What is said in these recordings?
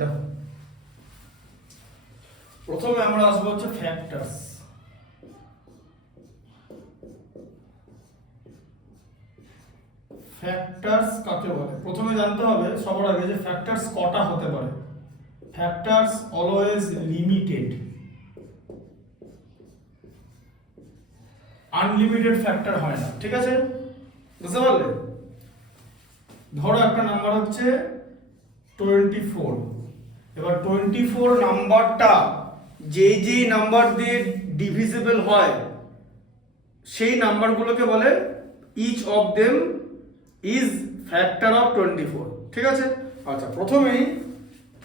দেখো প্রথমে আমরা আসবো হচ্ছে ফ্যাক্টরস। ফ্যাক্টরস কাকে বলে প্রথমে জানতে হবে সবার আগে যে ফ্যাক্টরস কটা হতে পারে। Factors always limited, unlimited factor হয় না, ঠিক আছে? বুঝতে পারলে? ধরো একটা নাম্বার হচ্ছে 24, এবার 24 নাম্বারটা যেই নাম্বার দিয়ে ডিভিজিবল হয় সেই নাম্বারগুলোকে বলে each of them is factor of 24, ঠিক আছে? আচ্ছা, প্রথমেই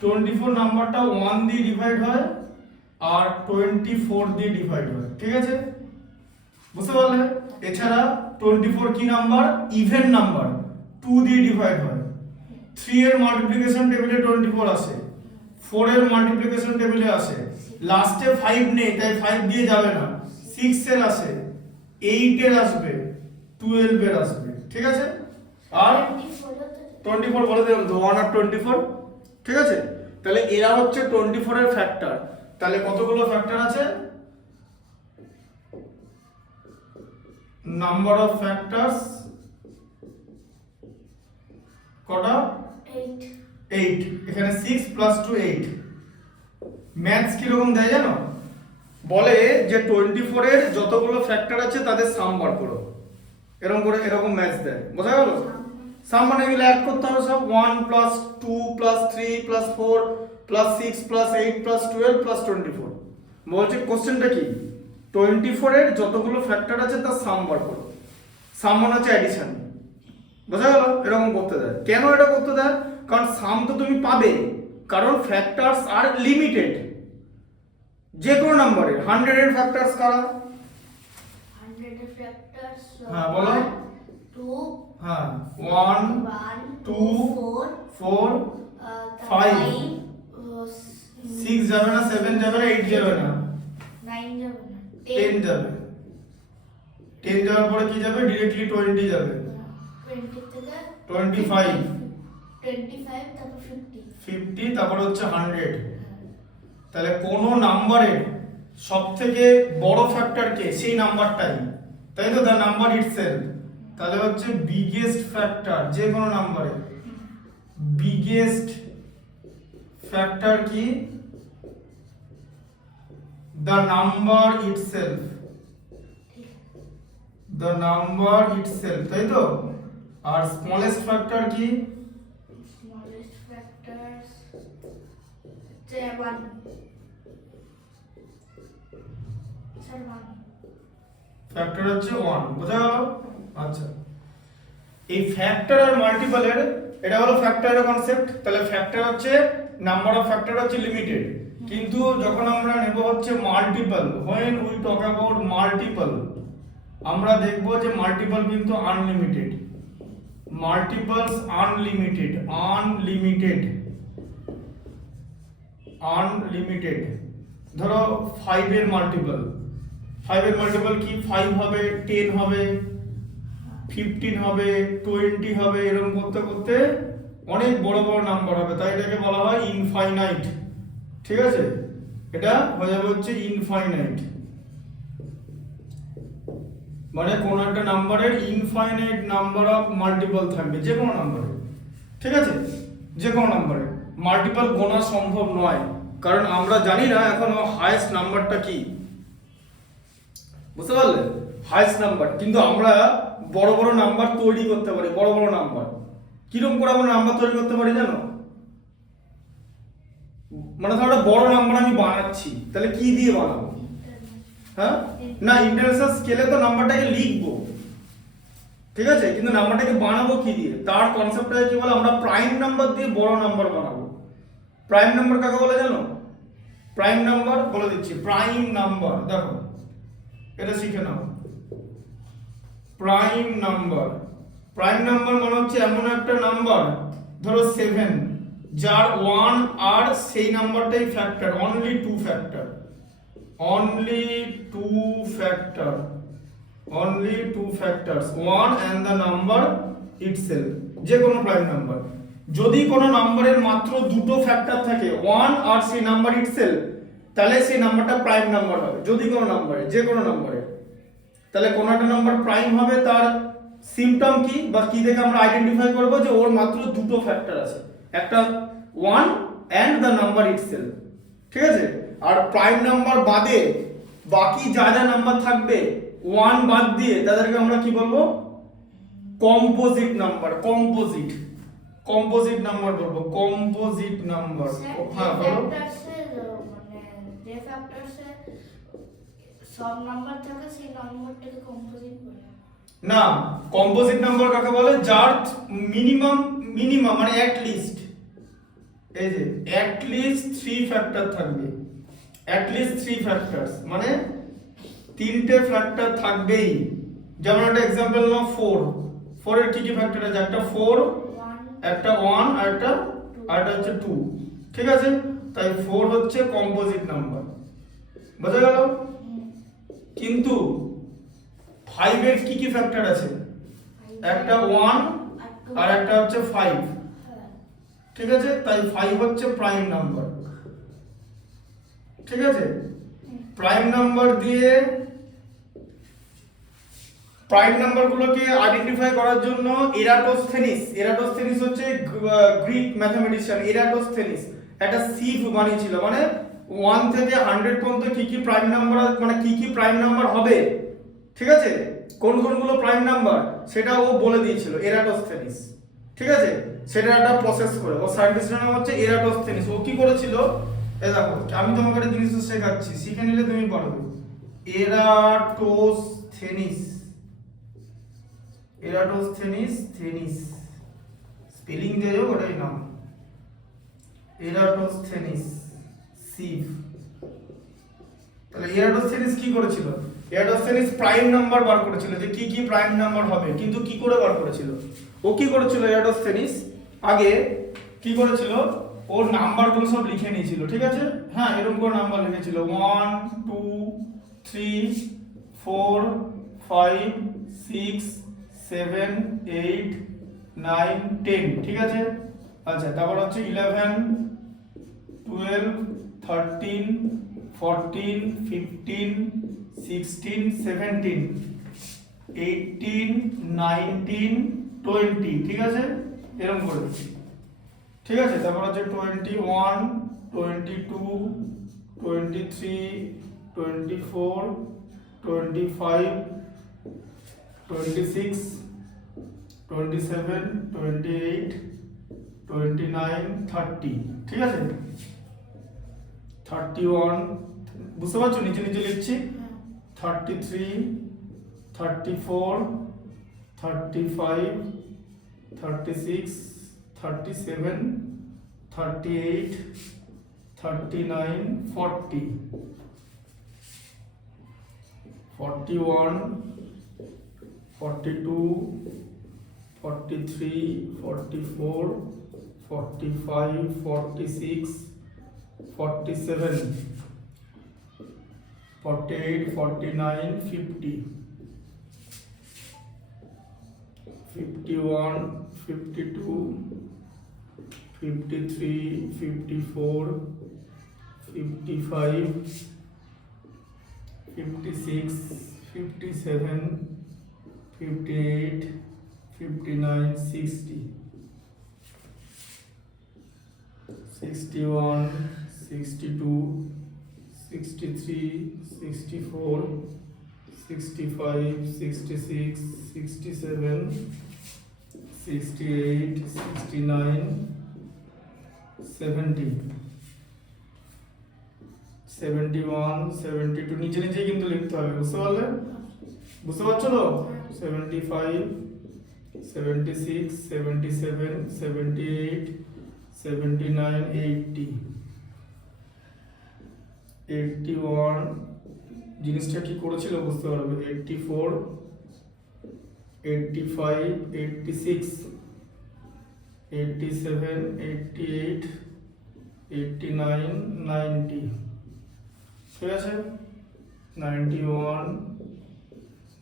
24 নাম্বারটা 1 দিয়ে ডিভাইড হয় আর 24 দিয়ে ডিভাইড হয়, ঠিক আছে? বুঝতে পারলে? এছাড়া 24 কি নাম্বার? ইভেন নাম্বার, 2 দিয়ে ডিভাইড হয়। 3 এর মাল্টিপ্লিকেশন টেবিলে 24 আসে, 4 এর মাল্টিপ্লিকেশন টেবিলে আসে, লাস্টে 5 নেই তাই 5 দিয়ে যাবে না, 6 এর আসে, 8 এর আসবে, 12 এর আসবে, ঠিক আছে? আর 24 বলে দিলাম তো, 1 আর 24, ঠিক আছে? তাহলে এরা হচ্ছে 24 এর ফ্যাক্টর। তাহলে কতগুলো ফ্যাক্টর আছে? নাম্বার অফ ফ্যাক্টরস কটা? 8। এখানে 6 প্লাস 2 8। ম্যাথস কি রকম দেয় জানো? বলে যে 24 এর যতগুলো ফ্যাক্টর আছে তাদের সাম বার করো, এরকম করে এরকম ম্যাথস দেয়, বোঝা গেল? সাম মানে এগুলো অ্যাড করতে হবে সব, 1 plus 2 plus 3 plus 4 plus 6 plus 8 plus 12 plus 24। বলছে কোশ্চেনটা কি? 24 এর যতগুলো ফ্যাক্টর আছে তার সাম বার করো। সাম মানে হচ্ছে অ্যাডিশন, বোঝা গেল? এরকম করতে দেয়। কেন এটা করতে দেয়? কারণ সাম তো তুমি পাবে, কারণ ফ্যাক্টরস আর লিমিটেড। যে কোনো নাম্বারের 100 এর ফ্যাক্টরস কারা? 100 এর ফ্যাক্টরস হ্যাঁ বলো। 2, হ্যাঁ 1 2 4 5 6 যাবে না, 7 যাবে না, 8 যাবে না, 9 যাবে না, 10 যাবে। 10 যাওয়ার পরে কি যাবে? ডিরেক্টলি 20 যাবে, 20 থেকে 25 25 তারপর 50, তারপর হচ্ছে 100। তাহলে কোন নাম্বারের সবথেকে বড় ফ্যাক্টর কে? সেই নাম্বারটাই, তাই তো? The number itself. তাহলে হচ্ছে বিগেস্ট ফ্যাক্টর যে কোনো নাম্বারে। বিগেস্ট ফ্যাক্টর কি? The number itself, the number itself, তাই তো? আর স্মলেস্ট ফ্যাক্টর কি? স্মলেস্ট ফ্যাক্টরস 7 ফ্যাক্টর হচ্ছে 1, বোঝা গেল? আচ্ছা, এই ফ্যাক্টর আর মাল্টিপলের এটা হলো ফ্যাক্টরের কনসেপ্ট। তাহলে ফ্যাক্টর হচ্ছে নাম্বার অফ ফ্যাক্টর হচ্ছে লিমিটেড, কিন্তু যখন আমরা নেব হচ্ছে multiple, when we talk about multiple আমরা দেখব যে মাল্টিপল কিন্তু আনলিমিটেড। Multiples unlimited, unlimited. ধরো 5 এর মাল্টিপল, 5 এর মাল্টিপল কি? 5 হবে, 10 হবে, 15 হবে, 20 হবে, এরকম করতে করতে অনেক বড় বড় নাম্বার হবে, তাই এটাকে বলা হয় ইনফাইনাইট, ঠিক আছে? এটা হয়ে যাবে হচ্ছে ইনফাইনাইট, মানে কোন একটা নাম্বারের ইনফাইনাইট নাম্বার অফ মাল্টিপল থাকবে, যে কোনো নাম্বারে, ঠিক আছে? যে কোনো নাম্বারে মাল্টিপল গোনা সম্ভব নয়, কারণ আমরা জানি না এখনো হাইয়েস্ট নাম্বারটা কি, বুঝতে পারলে? হাইয়েস্ট নাম্বার, কিন্তু আমরা বড় বড় নাম্বার তৈরি করতে পারি। বড় বড় নাম্বার কিরকম করে আমরা নাম্বার তৈরি করতে পারি জানো? মানে ধরো একটা বড় নাম্বার আমি বানাচ্ছি, তাহলে কি দিয়ে বানাবো? হ্যাঁ না, ইন্টারন্যাশনাল স্কেলে তো নাম্বারটাকে লিখবো, ঠিক আছে? কিন্তু নাম্বারটাকে বানাবো কি দিয়ে? তার কনসেপ্টটা কি বলে? আমরা প্রাইম নাম্বার দিয়ে বড় নাম্বার বানাবো। প্রাইম নাম্বার কাকে বলে জানো? প্রাইম নাম্বার বলে দিচ্ছি। প্রাইম নাম্বার দেখো, এটা শিখে নাও। প্রাইম নাম্বার, প্রাইম নাম্বার মানে হচ্ছে এমন একটা নাম্বার, ধরো 7, যার 1 আর সেই নাম্বারটাই factor, only 2 factor, only two factors, 1 and the number itself, যে কোনো প্রাইম নাম্বার। যদি কোনো নাম্বারের মাত্র দুটো ফ্যাক্টর থাকে 1 আর সেই নাম্বার ইটসেলফ, তাহলে সেই নাম্বারটা প্রাইম নাম্বার হবে। যদি কোনো নাম্বারে, যে কোনো নাম্বারে, তাহলে কোনো একটা নাম্বার প্রাইম হবে, তার সিম্পটম কি বা কি দেখে আমরা আইডেন্টিফাই করব যে ওর মাত্র দুটো ফ্যাক্টর আছে, একটা 1 এন্ড দ্য নাম্বার ইটসেলফ। ঠিক আছে? আর প্রাইম নাম্বার বাদে বাকি যা যা নাম্বার থাকবে 1 বাদ দিয়ে তাদেরকে আমরা কি বলবো? Composite number. কম্পোজিট নাম্বার বলবো, কম্পোজিট নাম্বার। হ্যাঁ বলো। মানে যে ফ্যাক্টরসে সব নাম্বার থাকে সেই নাম্বারটাকে কম্পোজিট বলে না, কম্পোজিট নাম্বার কাকে বলে? যার মিনিমাম মানে অ্যাট লিস্ট, এই যে অ্যাট লিস্ট 3 ফ্যাক্টর থাকবে। অ্যাট লিস্ট 3 ফ্যাক্টরস মানে তিনটে ফ্যাক্টর থাকবেই। যেমন একটা एग्जांपल নাও 4 এর কি কি ফ্যাক্টর আছে? একটা 4, 1 একটা 1 আর একটা হচ্ছে 2। ঠিক আছে? তাই 4 হচ্ছে কম্পোজিট নাম্বার। বোঝা গেল? কিন্তু 5 এর কি কি ফ্যাক্টর আছে? একটা 1 আর একটা হচ্ছে 5। ঠিক আছে? তাই 5 হচ্ছে প্রাইম নাম্বার। ঠিক আছে? প্রাইম নাম্বার দিয়ে প্রাইম নাম্বারগুলোকে আইডেন্টিফাই করার জন্য এরাটোস্থেনিস হচ্ছে গ্রিক ম্যাথমেটিশিয়ান। এরাটোস্থেনিস একটা সিফ বানিয়েছিল, মানে 1 থেকে 100 পর্যন্ত কি কি প্রাইম নাম্বার, মানে কি কি প্রাইম নাম্বার হবে, ঠিক আছে, কোন কোনগুলো প্রাইম নাম্বার, সেটা ও বলে দিয়েছিল এরাটোস্থেনিস। ঠিক আছে? সেটা একটা প্রসেস করে, ও সায়েন্টিস্টের নাম হচ্ছে এরাটোস্থেনিস। ও কি করেছিল, এই দেখো আমি তোমাকে একটা জিনিস শেখাচ্ছি, শিখে নিলে তুমি পারবে। এরাটোস্থেনিস স্পেলিং দিয়ে যাও, ওটাই নাম এরাটোস্থেনিস সিফ। তাহলে এরাটোস্থেনিস কি করেছিল? এরাটোস্থেনিস প্রাইম নাম্বার বার করেছিল, যে কি কি প্রাইম নাম্বার হবে। কিন্তু কি করে বার করেছিল? ও কি করেছিল এরাটোস্থেনিস, আগে কি করেছিল, ওর নাম্বারগুলো সব লিখে নিয়েছিল। ঠিক আছে? হ্যাঁ, এরকম করে নাম্বার লিখেছিল 1 2 3 4 5 6 7 8 9 10। ঠিক আছে? আচ্ছা, তারপর হচ্ছে 11 12 13 14 15 16 17 18 19 20। ঠিক আছে? এরকম করে দিচ্ছি। ঠিক আছে? তারপর হচ্ছে 21 22 23 24 25 26 27 28 29 30। ঠিক আছে? 31, বুঝতে পারছো? নিচে নিচে লিখছি। 33 34 35 36 37 38 39 40 41 42 43 44 45 46 47 48 49 50 51 52 53 54 55 56 57 58 59 60 61 62 63 64 65 66 67 68 69 70 71 72। নিচে নিচে কিন্তু লিখতে হবে, বুঝতে পারলে? বুঝতে পারছো তো? 75 76 77 78 79 80 81। জিনিসটা কি করেছিল বুঝতে পারবে। 84 85 86 87 88 89 90। ঠিক আছে? 91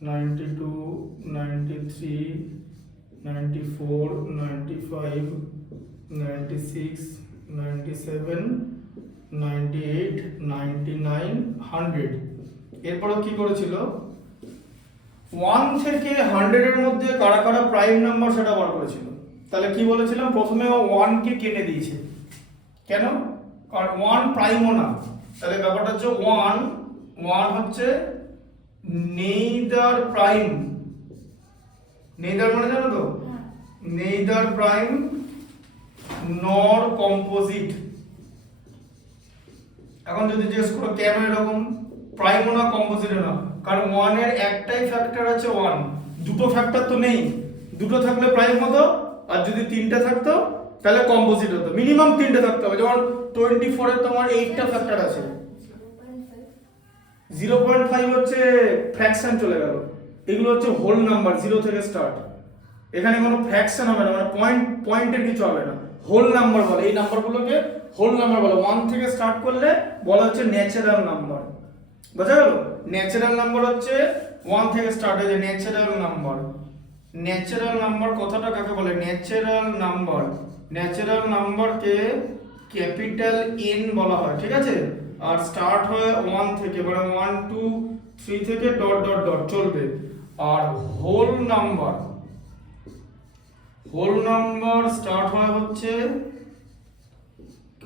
92 93 94 95 96, 97, 98, 99, 100। এরপরও কি করেছিল, 1 থেকে 100 এর মধ্যে কারা কারা প্রাইম নাম্বার সেটা বার করেছিল। তাহলে কি বলেছিলাম, প্রথমে ও 1 কে কেটে দিয়েছে। কেন? কারণ 1 প্রাইমও না। তাহলে ব্যাপারটা হচ্ছে 1 হচ্ছে নেইদার প্রাইম। নেইদার মানে জানো তো, নেইদার প্রাইম নর কম্পোজিট। এখন যদি জিজ্ঞেস করো কেন এরকম, প্রাইমও না কম্পোজিটও না, কারণ 1 এর একটাই ফ্যাক্টর আছে 1, দুটো ফ্যাক্টর তো নেই। দুটো থাকলে প্রাইম হতো, আর যদি তিনটা থাকতো তাহলে কম্পোজিট হতো। মিনিমাম তিনটে থাকতে হবে। যেমন 24 এর তোমার 8টা ফ্যাক্টর আছে, 0.5 হচ্ছে ফ্র্যাকশন চলে গেল। এগুলো হচ্ছে হোল নাম্বার, 0 থেকে স্টার্ট। এখানে কোনো ফ্র্যাকশন হবে না, মানে পয়েন্টের কিছু হবে না, হোল নাম্বার বলে। এই নাম্বারগুলোকে হোল নাম্বার বলে। 1 থেকে স্টার্ট করলে বলা হচ্ছে ন্যাচারাল নাম্বার। বোঝা গেল? ন্যাচারাল নাম্বার হচ্ছে 1 থেকে স্টার্ট হয়ে যায় ন্যাচারাল নাম্বার। ন্যাচারাল নাম্বার কথাটা কাকে বলে? ন্যাচারাল নাম্বার, ন্যাচারাল নাম্বারকে ক্যাপিটাল এন বলা হয়, ঠিক আছে? আর স্টার্ট হয় 1 থেকে, মানে 1 2 3 থেকে ডট ডট ডট চলবে। আর whole number, whole number start হয় হচ্ছে,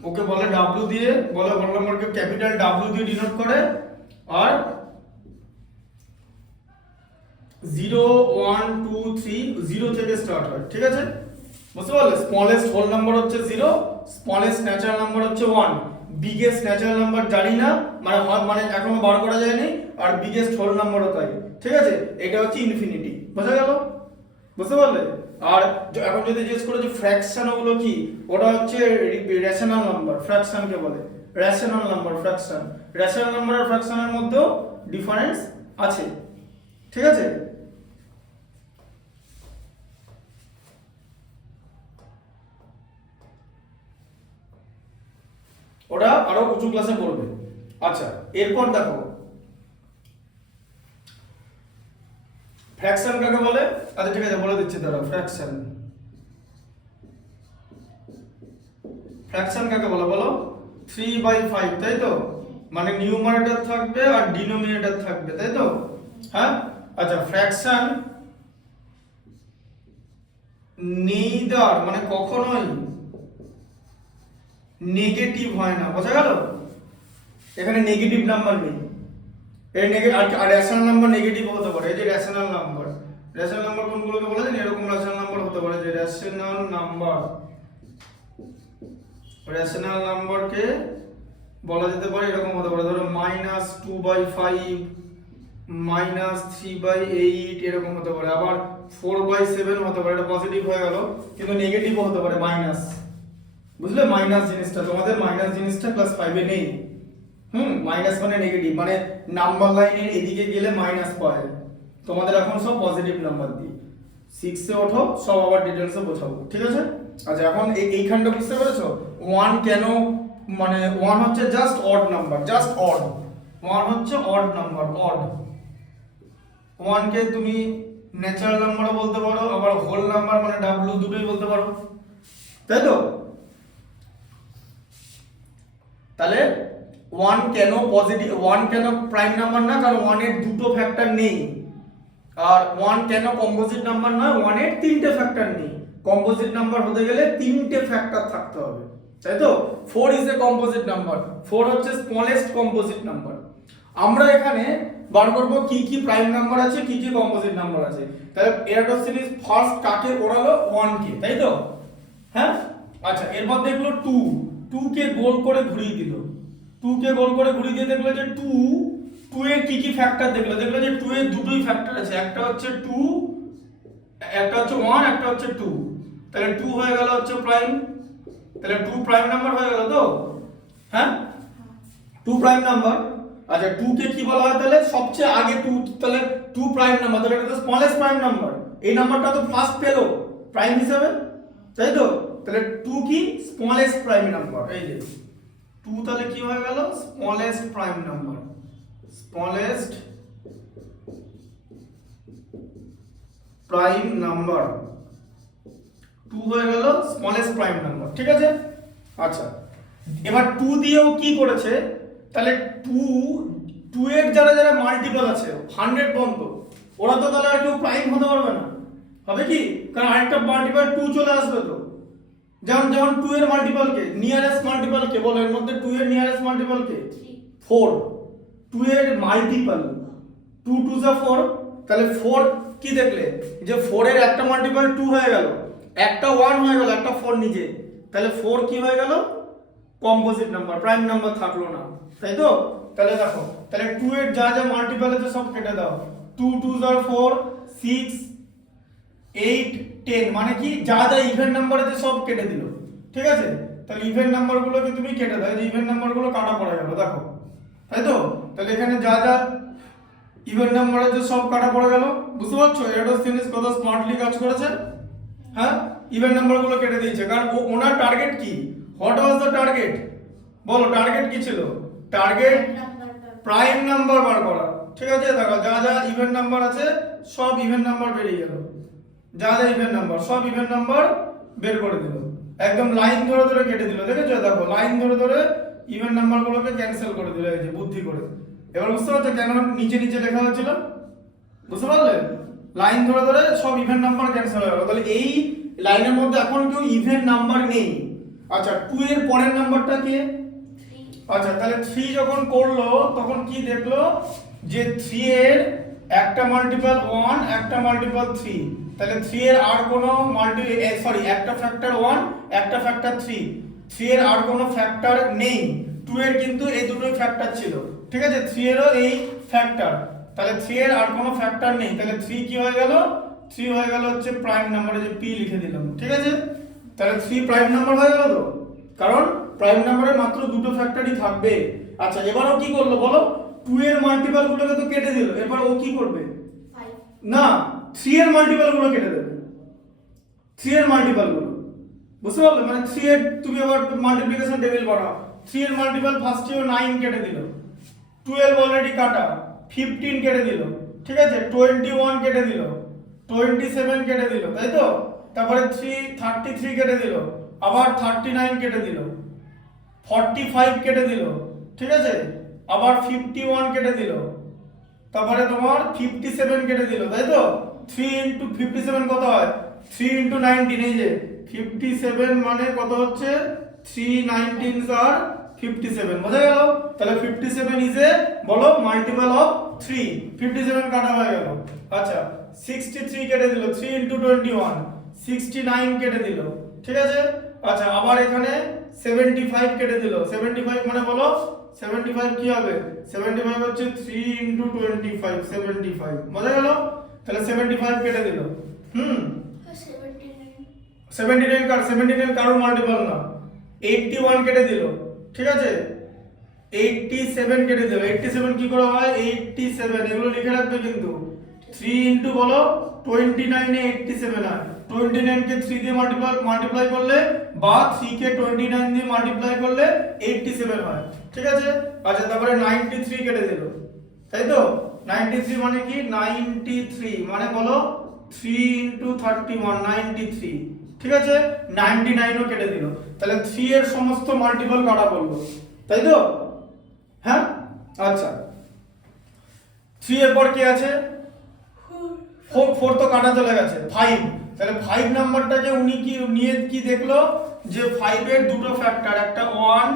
ওকে বলে ডাব্লিউ দিয়ে, বলে হোল নাম্বারকে ক্যাপিটাল ডাব্লিউ দিয়ে ডিনোট করে। আর 0 1 2 3 0 থেকে স্টার্ট হয়, ঠিক আছে? বুঝতে পারলে? স্মলেস্ট হোল নাম্বার হচ্ছে 0, স্মলেস্ট ন্যাচারাল নাম্বার হচ্ছে 1, বিগেস্ট ন্যাচারাল নাম্বার জানি না, মানে এখনো বার করা যায়নি, আর বিগেস্ট হোল নাম্বারও তাই, ঠিক আছে? এটা হচ্ছে ইনফিনিটি। বোঝা গেল? বুঝতে পারলে? আর এখন যদি জিজ্ঞেস করে যে ফ্র্যাকশন ওগুলো কি, ওটা হচ্ছে রেশনাল নাম্বার, ফ্র্যাকশনকে বলে rational number, fraction. Rational number আর ফ্র্যাকশনের মধ্যেও ডিফারেন্স আছে, ঠিক আছে? ওটা আরো উঁচু ক্লাসে পড়বে। আচ্ছা, এরপর দেখো ফ্র্যাকশন কাকে বলে। আচ্ছা ঠিক আছে, বলে দিচ্ছি দাঁড়াও। ফ্র্যাকশন, ফ্র্যাকশন কাকে বলে বলো? 3/5, তাই তো? মানে নিউমারেটর থাকবে আর ডিনোমিনেটর থাকবে, তাই তো? হ্যাঁ। আচ্ছা, ফ্র্যাকশন নেইদার মানে কখনোই নেগেটিভ হয় না। বোঝা গেল? এখানে নেগেটিভ নাম্বার নেই। এই আর রেশনাল নাম্বার নেগেটিভ হতে পারে। এই যে রেশনাল নাম্বার, রেশনাল নাম্বার কোনগুলোকে বলা যায়? এরকম রেশনাল নাম্বার হতে পারে, যে রেশনাল নাম্বার, রেশনাল নাম্বারকে বলা যেতে পারে এরকম হতে পারে, ধরো -2/5, -3/8 এরকম হতে পারে। আবার 4/7 হতে পারে, এটা পজিটিভ হয়ে গেল, কিন্তু নেগেটিভও হতে পারে, মাইনাস। বুঝলে? মাইনাস জিনিসটা তোমাদের, মাইনাস জিনিসটা ক্লাস 5 এ নেই। মাইনাস মানে নেগেটিভ, মানে নাম্বার লাইনের এদিকে গেলে মাইনাস পায়। তোমাদের এখন সব পজিটিভ নাম্বার দিই। 6 এ ওঠো, সব আবার ডিটেইলসে বোঝাবো, ঠিক আছে? আচ্ছা, এখন এইখানটা বুঝতে পেরেছো 1 কেন, মানে 1 হচ্ছে just odd number, just odd. 1 হচ্ছে অড নাম্বার, অড। 1 কে তুমি ন্যাচারাল নাম্বারও বলতে পারো, আবার হোল নাম্বার মানে ডাব্লিউ দুটোই বলতে পারো, তাই তো? তাহলে 1 কেন পজিটিভ, 1 কেন প্রাইম নাম্বার না? কারণ 1 এর দুটো ফ্যাক্টর নেই। আর 1 কেন কম্পোজিট নাম্বার নয়? 1 এর তিনটে ফ্যাক্টর নেই। কম্পোজিট নাম্বার হতে গেলে তিনটে ফ্যাক্টর থাকতে হবে, তাই তো? 4 ইজ এ কম্পোজিট নাম্বার, 4 হচ্ছে স্মলেস্ট কম্পোজিট নাম্বার। আমরা এখানে বার করব কি কি প্রাইম নাম্বার আছে, কি কি কম্পোজিট নাম্বার আছে। তাহলে এরাটোস্থেনিস ফার্স্ট কাকে ওড়ালো? 1 কে, তাই তো? হ্যাঁ। আচ্ছা, এরপর দেখলো 2 কে গোল করে ঘুরিয়ে দিল। 2 কে গোল করে ঘুরিয়ে দিয়ে দেখলো যে 2 এর কি কি ফ্যাক্টর দেখলো যে 2 এর দুটোই ফ্যাক্টর আছে, একটা হচ্ছে 2, একটা হচ্ছে 1, একটা হচ্ছে 2। তাহলে 2 হয়ে গেল হচ্ছে প্রাইম, তাহলে 2 প্রাইম নাম্বার হয়ে গেল তো? হ্যাঁ, 2 প্রাইম নাম্বার। আচ্ছা, 2 কে কি বলা হয় তাহলে? সবচেয়ে আগে 2, তাহলে 2 প্রাইম নাম্বার, তাহলে এটা তো স্মলেস্ট প্রাইম নাম্বার। এই নাম্বারটা তো ফার্স্ট পেলো প্রাইম হিসেবে, তাই তো? তাহলে 2 কি? Smallest prime number. এই যে 2 তাহলে কি হয়ে গেল? Smallest prime number, smallest prime number. 2 হয়ে গেল স্মলেস্ট প্রাইম নাম্বার, ঠিক আছে। আচ্ছা এবার 2 দিয়েও কি করেছে, তাহলে 2 এর যারা যারা মাল্টিপল আছে 100 পর্যন্ত, ওরা তো তাহলে আর কেউ প্রাইম হতে পারবে না, হবে কি, কারণ আরেকটা মাল্টিপল 2 চলে আসবে তো। যেমন 2 এর মাল্টিপল কে, নিয়ারেস্ট মাল্টিপল কে বলো, এর মধ্যে 2 এর নিয়ারেস্ট মাল্টিপল কে 4, 2 এর মাল্টিপল 2 2 যা 4, তাহলে 4 কি দেখলে যে 4 এর একটা মাল্টিপল 2 হয়ে গেল, একটা 1 হয়ে গেল, একটা 4 নিজে, তাহলে 4 কি হয়ে গেল, কম্পোজিট নাম্বার, প্রাইম নাম্বার থাকলো না, তাই তো। তাহলে দেখো, তাহলে 2 এর যা যা মাল্টিপল আছে সব কেটে দাও, 2 2 are 4 6 8 10, মানে কি যা যা ইভেন নাম্বার আছে সব কেটে দিল, ঠিক আছে। তাহলে ইভেন নাম্বারগুলোকে তুমি কেটে দাও, এই যে ইভেন নাম্বারগুলো কাটা পড়ে গেল দেখো, তাই তো। তাহলে এখানে যা যা ইভেন নাম্বার আছে সব কাটা পড়ে গেল, বুঝতে পারছো এডোসিনিস কত স্মার্টলি কাজ করেছে। হ্যাঁ, ইভেন নাম্বারগুলো কেটে দিয়েছে, কারণ ওনার টার্গেট কি, হোয়াট ওয়াজ দ্য টার্গেট, বলো টার্গেট কি ছিল, টার্গেট প্রাইম নাম্বার বার করা, ঠিক আছে। দেখো যা যা ইভেন নাম্বার আছে সব ইভেন নাম্বার বেরিয়ে গেল, যা যা ইভেন নাম্বার সব ইভেন নাম্বার বের করে দিল, একদম লাইন ধরে ধরে কেটে দিল, দেখেছো, দেখো লাইন ধরে ধরে ইভেন নাম্বারগুলোকে ক্যান্সেল করে দিল, এই যে বুদ্ধি করে। এবার বুঝতে পারছো কেন নিচে নিচে লেখা হয়েছিল, বুঝতে পারলে, লাইন ধরে ধরে সব ইভেন নাম্বার ক্যান্সেল হয়ে গেল, তাহলে এই লাইনের মধ্যে এখন কেউ ইভেন নাম্বার নেই। আচ্ছা 2 এর পরের নাম্বারটা কি, আচ্ছা তাহলে 3 যখন করলো তখন কি দেখলো যে 3 এর একটা মাল্টিপল 1, একটা মাল্টিপল 3, তাহলে 3 এর আর কোনো একটা ফ্যাক্টর 1, একটা ফ্যাক্টর 3, 3 এর আর কোনো ফ্যাক্টর নেই, 2 এর কিন্তু এই দুটোই ফ্যাক্টর ছিল, ঠিক আছে, 3 এরও এই ফ্যাক্টর, তাহলে 3 এর আর কোনো ফ্যাক্টর নেই, তাহলে 3 কি হয়ে গেল, 3 হয়ে গেল হচ্ছে প্রাইম নাম্বারে যে p লিখে দিলাম, ঠিক আছে। তাহলে 3 প্রাইম নাম্বার হয়ে গেল তো, কারণ প্রাইম নাম্বারে মাত্র দুটো ফ্যাক্টরই থাকবে। আচ্ছা এবারও কি করলো বলো, 2 এর মাল্টিপল গুলোকে তো কেটে দিল, এবার ও কি করবে, না 3 এর মাল্টিপল গুলো কেটে দেবে, 3 এর মাল্টিপল গুলো, বুঝতে পারলে, মানে 3 এর তুমি আবার মাল্টিপ্লিকেশন টেবিল বানাও, 3 এর মাল্টিপল ফার্স্টে 9 কেটে দিল, 12 অলরেডি কাটা, 15 কেটে দিল, ঠিক আছে, 21 কেটে দিল, 27 কেটে দিল, তাই তো। তারপরে 33 কেটে দিল, আবার 39 কেটে দিল, 45 কেটে দিল, ঠিক আছে, আবার 51 কেটে দিল, তারপরে তোমার 57 কেটে দিল, তাই তো। 3 ইনটু 57 কত হয়, 3 ইনটু 19, এই যে 57 মানে কত হচ্ছে 3 19s are 57, বোঝা গেল। তাহলে 57 ইজ এ বলো মাল্টিপল অফ 3, 57 কাটা হয়ে গেল। আচ্ছা 63 কেটে দিল, 3 ইনটু 21, 69 কেটে দিল, ঠিক আছে। আচ্ছা আবার এখানে 75 কেটে দিল, 75 মানে বলো 75 কি হবে, 75 হচ্ছে 3 ইনটু 25, 75, বোঝা গেল। তাহলে 75 কেটে দিল, 79 কারোর মাল্টিপল না, 81 কেটে দিল, ঠিক আছে, 87 কেটে দিল, 87 কি করে হয়, 87 এগুলো লিখে রাখবে কিন্তু, 3 ইনটু বলো 29 এ 87 হয়, 29 কে 3 দিয়ে মাল্টিপ্লাই করলে বা 3 কে 29 দিয়ে মাল্টিপ্লাই করলে 87 হয়, ঠিক আছে। আচ্ছা তারপরে 93 কেটে দিল, তাই তো, 93 মানে কি, 93 মানে বলো 3 ইনটু 31, 93, ঠিক আছে, 99 ও কেটে দিল, তাহলে 3 এর সমস্ত মাল্টিপল কাটা পড়লো, তাই তো। হ্যাঁ আচ্ছা 3 এর পর কি আছে, 4 তো কাটা চলে গেছে, 5, তাহলে 5 নাম্বারটাকে উনি কি নিয়ে কি দেখলো যে 5 এর দুটো ফ্যাক্টর, একটা 1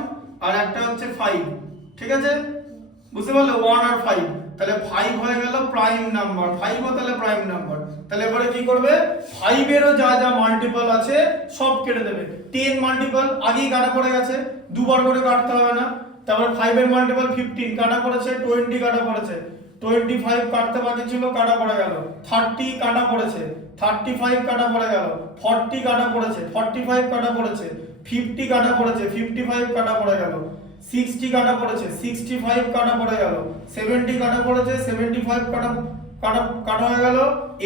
আর একটা হচ্ছে 5, ঠিক আছে, বুঝতে পারলে, 1 আর 5, তাহলে 5 হয়ে গেল প্রাইম নাম্বার, 5 ও তাহলে প্রাইম নাম্বার। তাহলে এবারে কি করবে, 5 এরও যা যা মাল্টিপল আছে সব কেটে দেবে, 10 মাল্টিপল আগেই কাটা পড়ে গেছে, দুবার করে কাটতে হবে না। তারপর 5 এর মাল্টিপল 15 কাটা পড়েছে, 20 কাটা পড়েছে, 25 কাটতে বাকি ছিল, কাটা পড়ে গেল, 30 কাটা পড়েছে, 35 কাটা পড়ে গেল, 40 কাটা পড়েছে, 45 কাটা পড়েছে, 50 কাটা পড়েছে, 55 কাটা পড়ে গেল, 60 কাটা পড়েছে, 65 কাটা পড়ে গেল, 70 কাটা পড়েছে, 75 কাটা হয়ে গেল,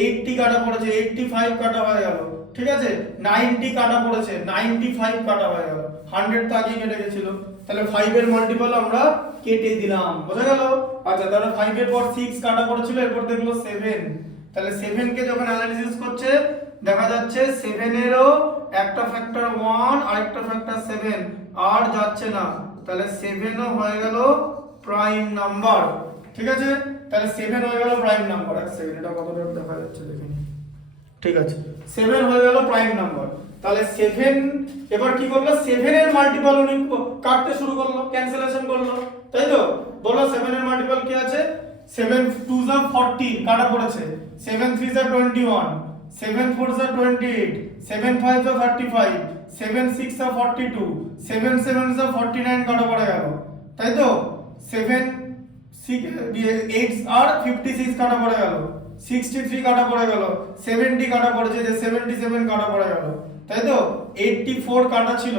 80 কাটা পড়েছে, 85 কাটা হয়ে গেল, ঠিক আছে, 90 কাটা পড়েছে, 95 কাটা হয়ে গেল, 100 তো আগেই কেটে গেছিল, তাহলে 5 এর মাল্টিপল আমরা কেটে দিলাম, বোঝা গেল। আচ্ছা তাহলে 5 এর পর 6 কাটা পড়েছিল, এরপর দেখলো 7, তাহলে 7 কে যখন অ্যানালিসিস করছে দেখা যাচ্ছে 7 এরও একটা ফ্যাক্টর 1 আর একটা ফ্যাক্টর 7 আর যাচ্ছে না, তাহলে 7 ও হয়ে গেল প্রাইম নাম্বার। ঠিক আছে, তাহলে 7 হয়ে গেল প্রাইম নাম্বার। এক সেকেন্ড, এটা কতটা দেখা যাচ্ছে দেখে নিই। ঠিক আছে, 7 হয়ে গেল প্রাইম নাম্বার। তাহলে 7 এবার কি করলো, 7 এর মাল্টিপল উনি কাটতে শুরু করলো, ক্যান্সেলেশন করলো, তাই তো? বলো 7 এর মাল্টিপল কি আছে? 7 2 যা 40 কাটা পড়েছে, 7 3 যা 21, 7 4 যা 28, 7 5 যা 35, 7 6 যা 42, 7 7 যা 49 কাটা পড়ে গেল, তাই তো? 7 8 আর 56 কাটা পড়ে গেল, 63 কাটা পড়ে গেল, 70 কাটা পড়েছে, যে 77 কাটা পড়ে গেল, তাই তো? 84 কাটা ছিল,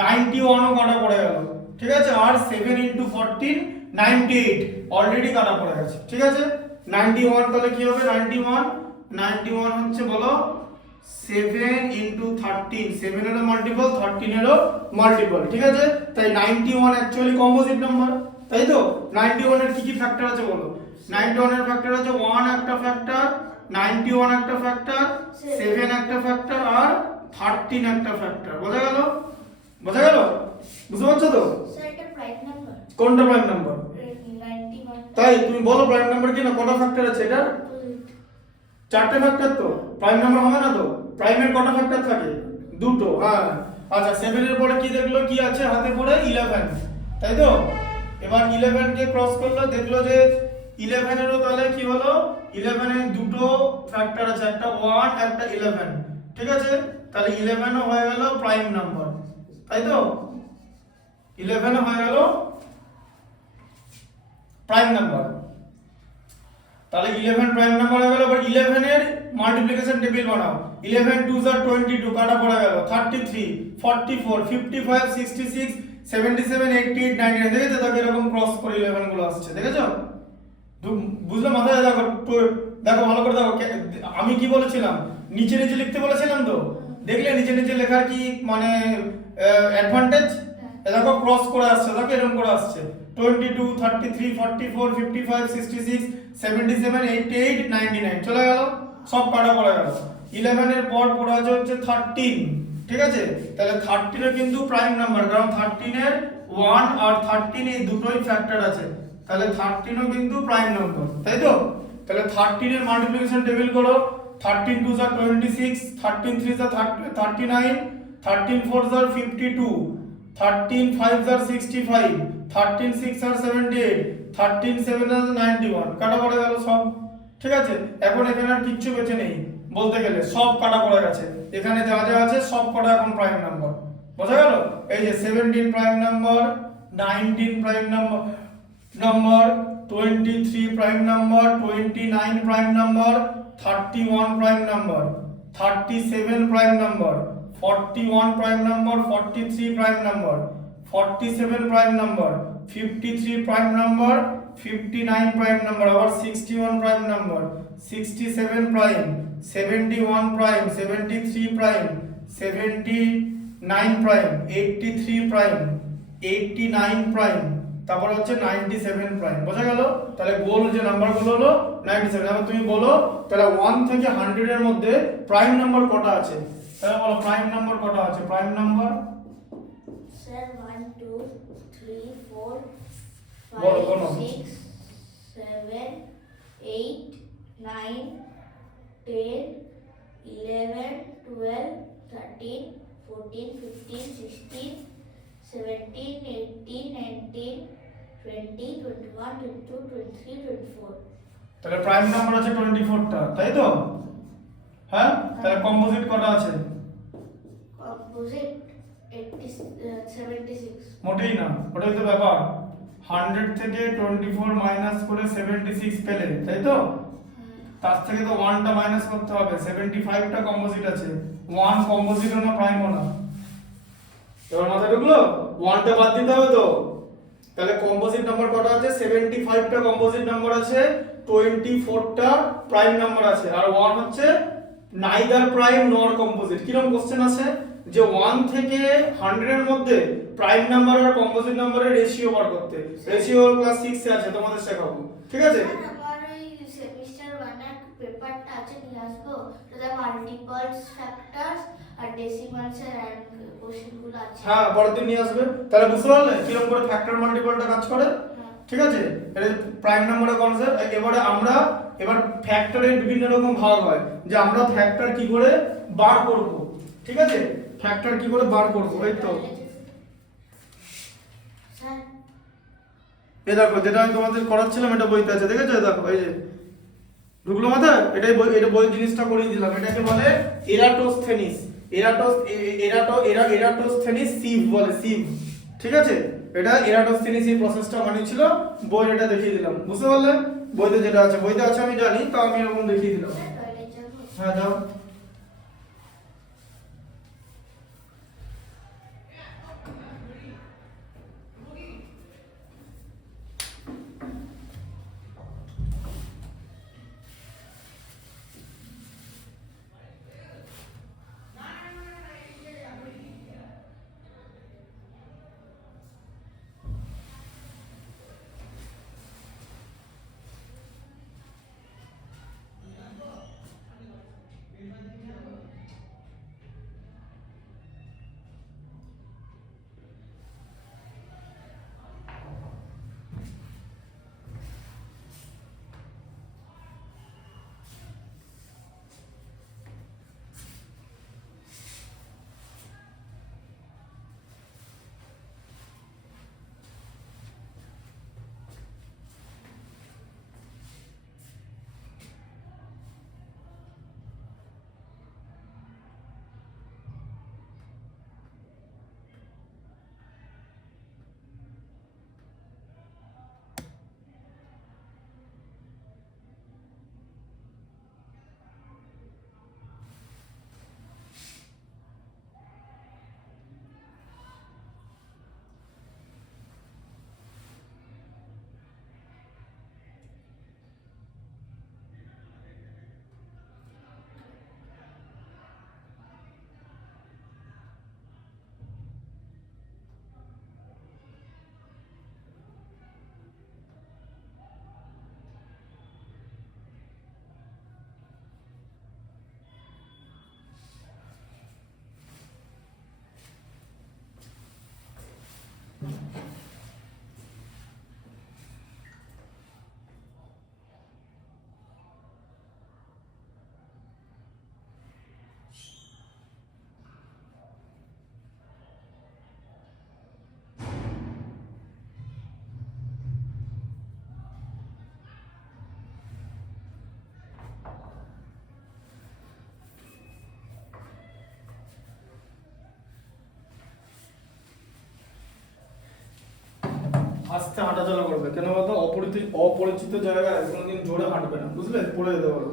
91 ও কাটা পড়ে গেল। ঠিক আছে, আর 7 * 14 98 অলরেডি কাটা পড়ে গেছে। ঠিক আছে, 91 তাহলে কি হবে? 91 হচ্ছে বলো 7 * 13, 7 এর মাল্টিপল 13 এরও মাল্টিপল। ঠিক আছে, তাই 91 অ্যাকচুয়ালি কম্পোজিট নাম্বার, তাই তো? 91 এর কি কি ফ্যাক্টর আছে বলো? 91 এর ফ্যাক্টর আছে 1 একটা ফ্যাক্টর, 91 একটা ফ্যাক্টর, 7 একটা ফ্যাক্টর আর 13 একটা ফ্যাক্টর। বোঝা গেল? বোঝা গেল? বুঝতে পারছো তো? স্যার এটা প্রাইম নাম্বার। কোনটা প্রাইম নাম্বার? 91। তাই তুমি বলো প্রাইম নাম্বার কি না, কটা ফ্যাক্টর আছে এটা? চারটে ফ্যাক্টর তো, প্রাইম নাম্বার হবে না তো? প্রাইমের কটা ফ্যাক্টর থাকে? দুটো। হ্যাঁ, আচ্ছা 7 এর পরে কি দেখলো, কি আছে হাতে পড়ে? 11, তাই তো? এবার 11 কে ক্রস করলো, দেখলো যে 11 এরও তাহলে কি হলো, 11 এর দুটো ফ্যাক্টর আছে, একটা 1 একটা 11। ঠিক আছে, তাহলে 11 ও হয়ে গেল প্রাইম নাম্বার, তাই তো? 11 ও হয়ে গেল প্রাইম নাম্বার। তাহলে 11 প্রাইম নাম্বার হয়ে গেল। এবার 11 এর মাল্টিপ্লিকেশন টেবিল বানাও। 11 2 যা 22 কাটা পড়ে গেল, 33 44 55 66 77 88 99। দেখেছো তো এরকম ক্রস করে 11 গুলো আসছে, দেখেছো? বুঝলে? মাথায় দেখো, দেখো ভালো করে দেখো, আমি কি বলেছিলাম, নিচে নিচে লিখতে বলেছিলাম তো? দেখলে নিচে নিচে লেখার কি মানে অ্যাডভান্টেজ? দেখো ক্রস করে আসছে, দেখো এরকম করে আসছে 22 33 44 55 66 77 88 99 চলে গেল, সব কাটা পড়ে গেল। 11 এর পর পড়ে আছে হচ্ছে 13। ঠিক আছে, তাহলে 13 এর কিন্তু প্রাইম নাম্বার, কারণ 13 এর 1 আর 13 এই দুটোই ফ্যাক্টর আছে, তাহলে 13 ও কিন্তু প্রাইম নাম্বার, তাই তো? তাহলে 13 এর মাল্টিপ্লিকেশন টেবিল করো। 13 2 যা 26, 13 3 যা 39, 13 4 যা 52, 13 5 যা 65, 13 6 আর 78, 13 7 আর 91 কাটা পড়ে গেল সব। ঠিক আছে, এখন এখানে আর কিচ্ছু বেঁচে নেই, বলতে গেলে সব কাটা পড়ে গেছে, এখানে যা যা আছে সব কটা এখন প্রাইম নাম্বার। বোঝা গেল? এই যে 17 prime number, 19 prime number, 23 prime number, 29 prime number, 31 prime number, 37 prime number, 41 prime number, 43 prime number, 47 prime number, 53 prime number, 59 prime number, আবার 61 prime number, 67 prime, 71 prime, 73 prime, 79 prime, 83 prime, 89 prime, তারপর হচ্ছে 97 prime. বোঝা গেল? তাহলে গোল যে নাম্বারগুলো হলো 97। এবার তুমি বলো তাহলে 1 থেকে 100 এর মধ্যে প্রাইম নাম্বার কটা আছে? তাহলে বলো প্রাইম নাম্বার কটা আছে? প্রাইম নাম্বার স্যার 1 2 3 4 বলো, 5 বলো। 6 7 8 9 10 11 12 13 14 15 16 17 18 19 20 21 22 23 24। তাহলে প্রাইম নাম্বার আছে 24টা, তাই তো? হ্যাঁ, তাহলে কম্পোজিট কটা আছে? কম্পোজিট 76। মোটেই না, ওটাই তো ব্যাপার। 100 থেকে 24 মাইনাস করে 76 পেলে, তাই তো? তার থেকে তো 1টা মাইনাস করতে হবে, 75টা কম্পোজিট আছে, 1 কম্পোজিটও না প্রাইমও না। এবার মাথায় ঢুকলো? 1টা বাদ দিতে হবে তো। তাহলে কম্পোজিট নাম্বার কটা আছে? 75টা কম্পোজিট নাম্বার আছে, 24টা প্রাইম নাম্বার আছে, আর 1 হচ্ছে নাইদার প্রাইম নর কম্পোজিট। কিরকম কোশ্চেন আছে যে 1 থেকে 100 এর মধ্যে প্রাইম নাম্বার আর কম্পোজিট নাম্বারের রেশিও বার করতে। রেশিও ক্লাস 6 এ আছে, তোমাদের শেখাবো। ঠিক আছে? আমার ওই সেমিস্টার 1 এর পেপারটা আছে নিয়ে আসবো, তাতে মাল্টিপলস ফ্যাক্টরস আর ডেসিমালস এর কোশ্চেনগুলো আছে। হ্যাঁ পরের দিন নিয়ে আসবে। তাহলে বুঝতে পারলে কিরকম করে ফ্যাক্টর মাল্টিপলটা কাজ করে? হ্যাঁ। ঠিক আছে, এটা প্রাইম নাম্বারের কনসেপ্ট। এবার ফ্যাক্টরের বিভিন্ন রকম ভাগ হয়, যে আমরা ফ্যাক্টর কি করে বার করব। ঠিক আছে, ফ্যাক্টর কি করে বার করব, এই তো স্যার এই দেখো যেটা আমি তোমাদের করাচ্ছিলাম এটা বইতে আছে, দেখেছো? এই দেখো, এই যে ঢুকলো মাথায়, এটাই বই, এটা বই জিনিসটা করিয়ে দিলাম। এটাকে বলে এরাটোস্থেনিস। এরাটোস্থেনিস সিভ বলে, সিভ। ঠিক আছে, এটা এরাটোস্থেনিস এই প্রসেসটা বানিয়েছিল, বই এটা দেখিয়ে দিলাম। বুঝতে পারলে? বইতে যেটা আছে, বইতে আছে আমি জানি, তো আমি এরকম দেখিয়ে দিলাম। টয়লেট যাবো। হ্যাঁ যাও। আস্তে হাঁটাচলা করবে, কেন বলতো? অপরিচিত জায়গায় কোনোদিন জোরে হাঁটবে না, বুঝলে? পড়ে যেতে পারো।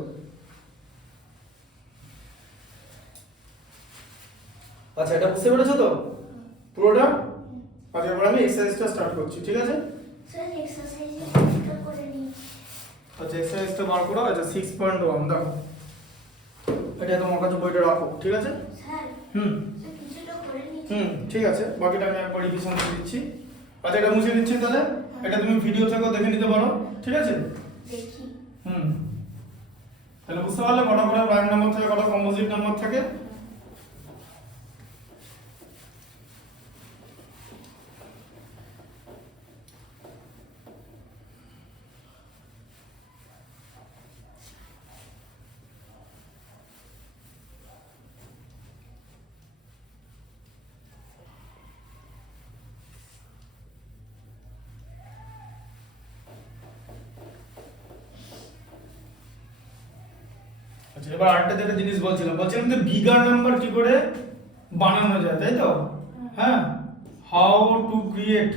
আচ্ছা, এটা বুঝতে পেরেছো তো পুরোটা? আচ্ছা, এবার আমি এক্সারসাইজটা স্টার্ট করছি, ঠিক আছে? স্যার এক্সারসাইজ করে নিই। আচ্ছা, এক্সারসাইজটা বার করো। আচ্ছা 6.1 দেখো, এটা তোমার কাছে বইটা রাখো, ঠিক আছে? স্যার হুম স্যার কিছুটা করে নিই। ঠিক আছে, বাকিটা আমি একবার রিভিশন করে দিচ্ছি। আচ্ছা, এটা মুছে দিচ্ছি তাহলে। এটা তুমি ভিডিও থেকেও দেখে নিতে পারো, ঠিক আছে? দেখি। তাহলে বুঝতে পারলে কটা করে প্রাইম নাম্বার থেকে কটা কম্পোজিট নাম্বার থাকে। আচ্ছা, এবার আরেকটা যেটা জিনিস বলছিলাম যে বিগার নাম্বার কি করে বানানো যায়, তাই তো? হ্যাঁ, how to create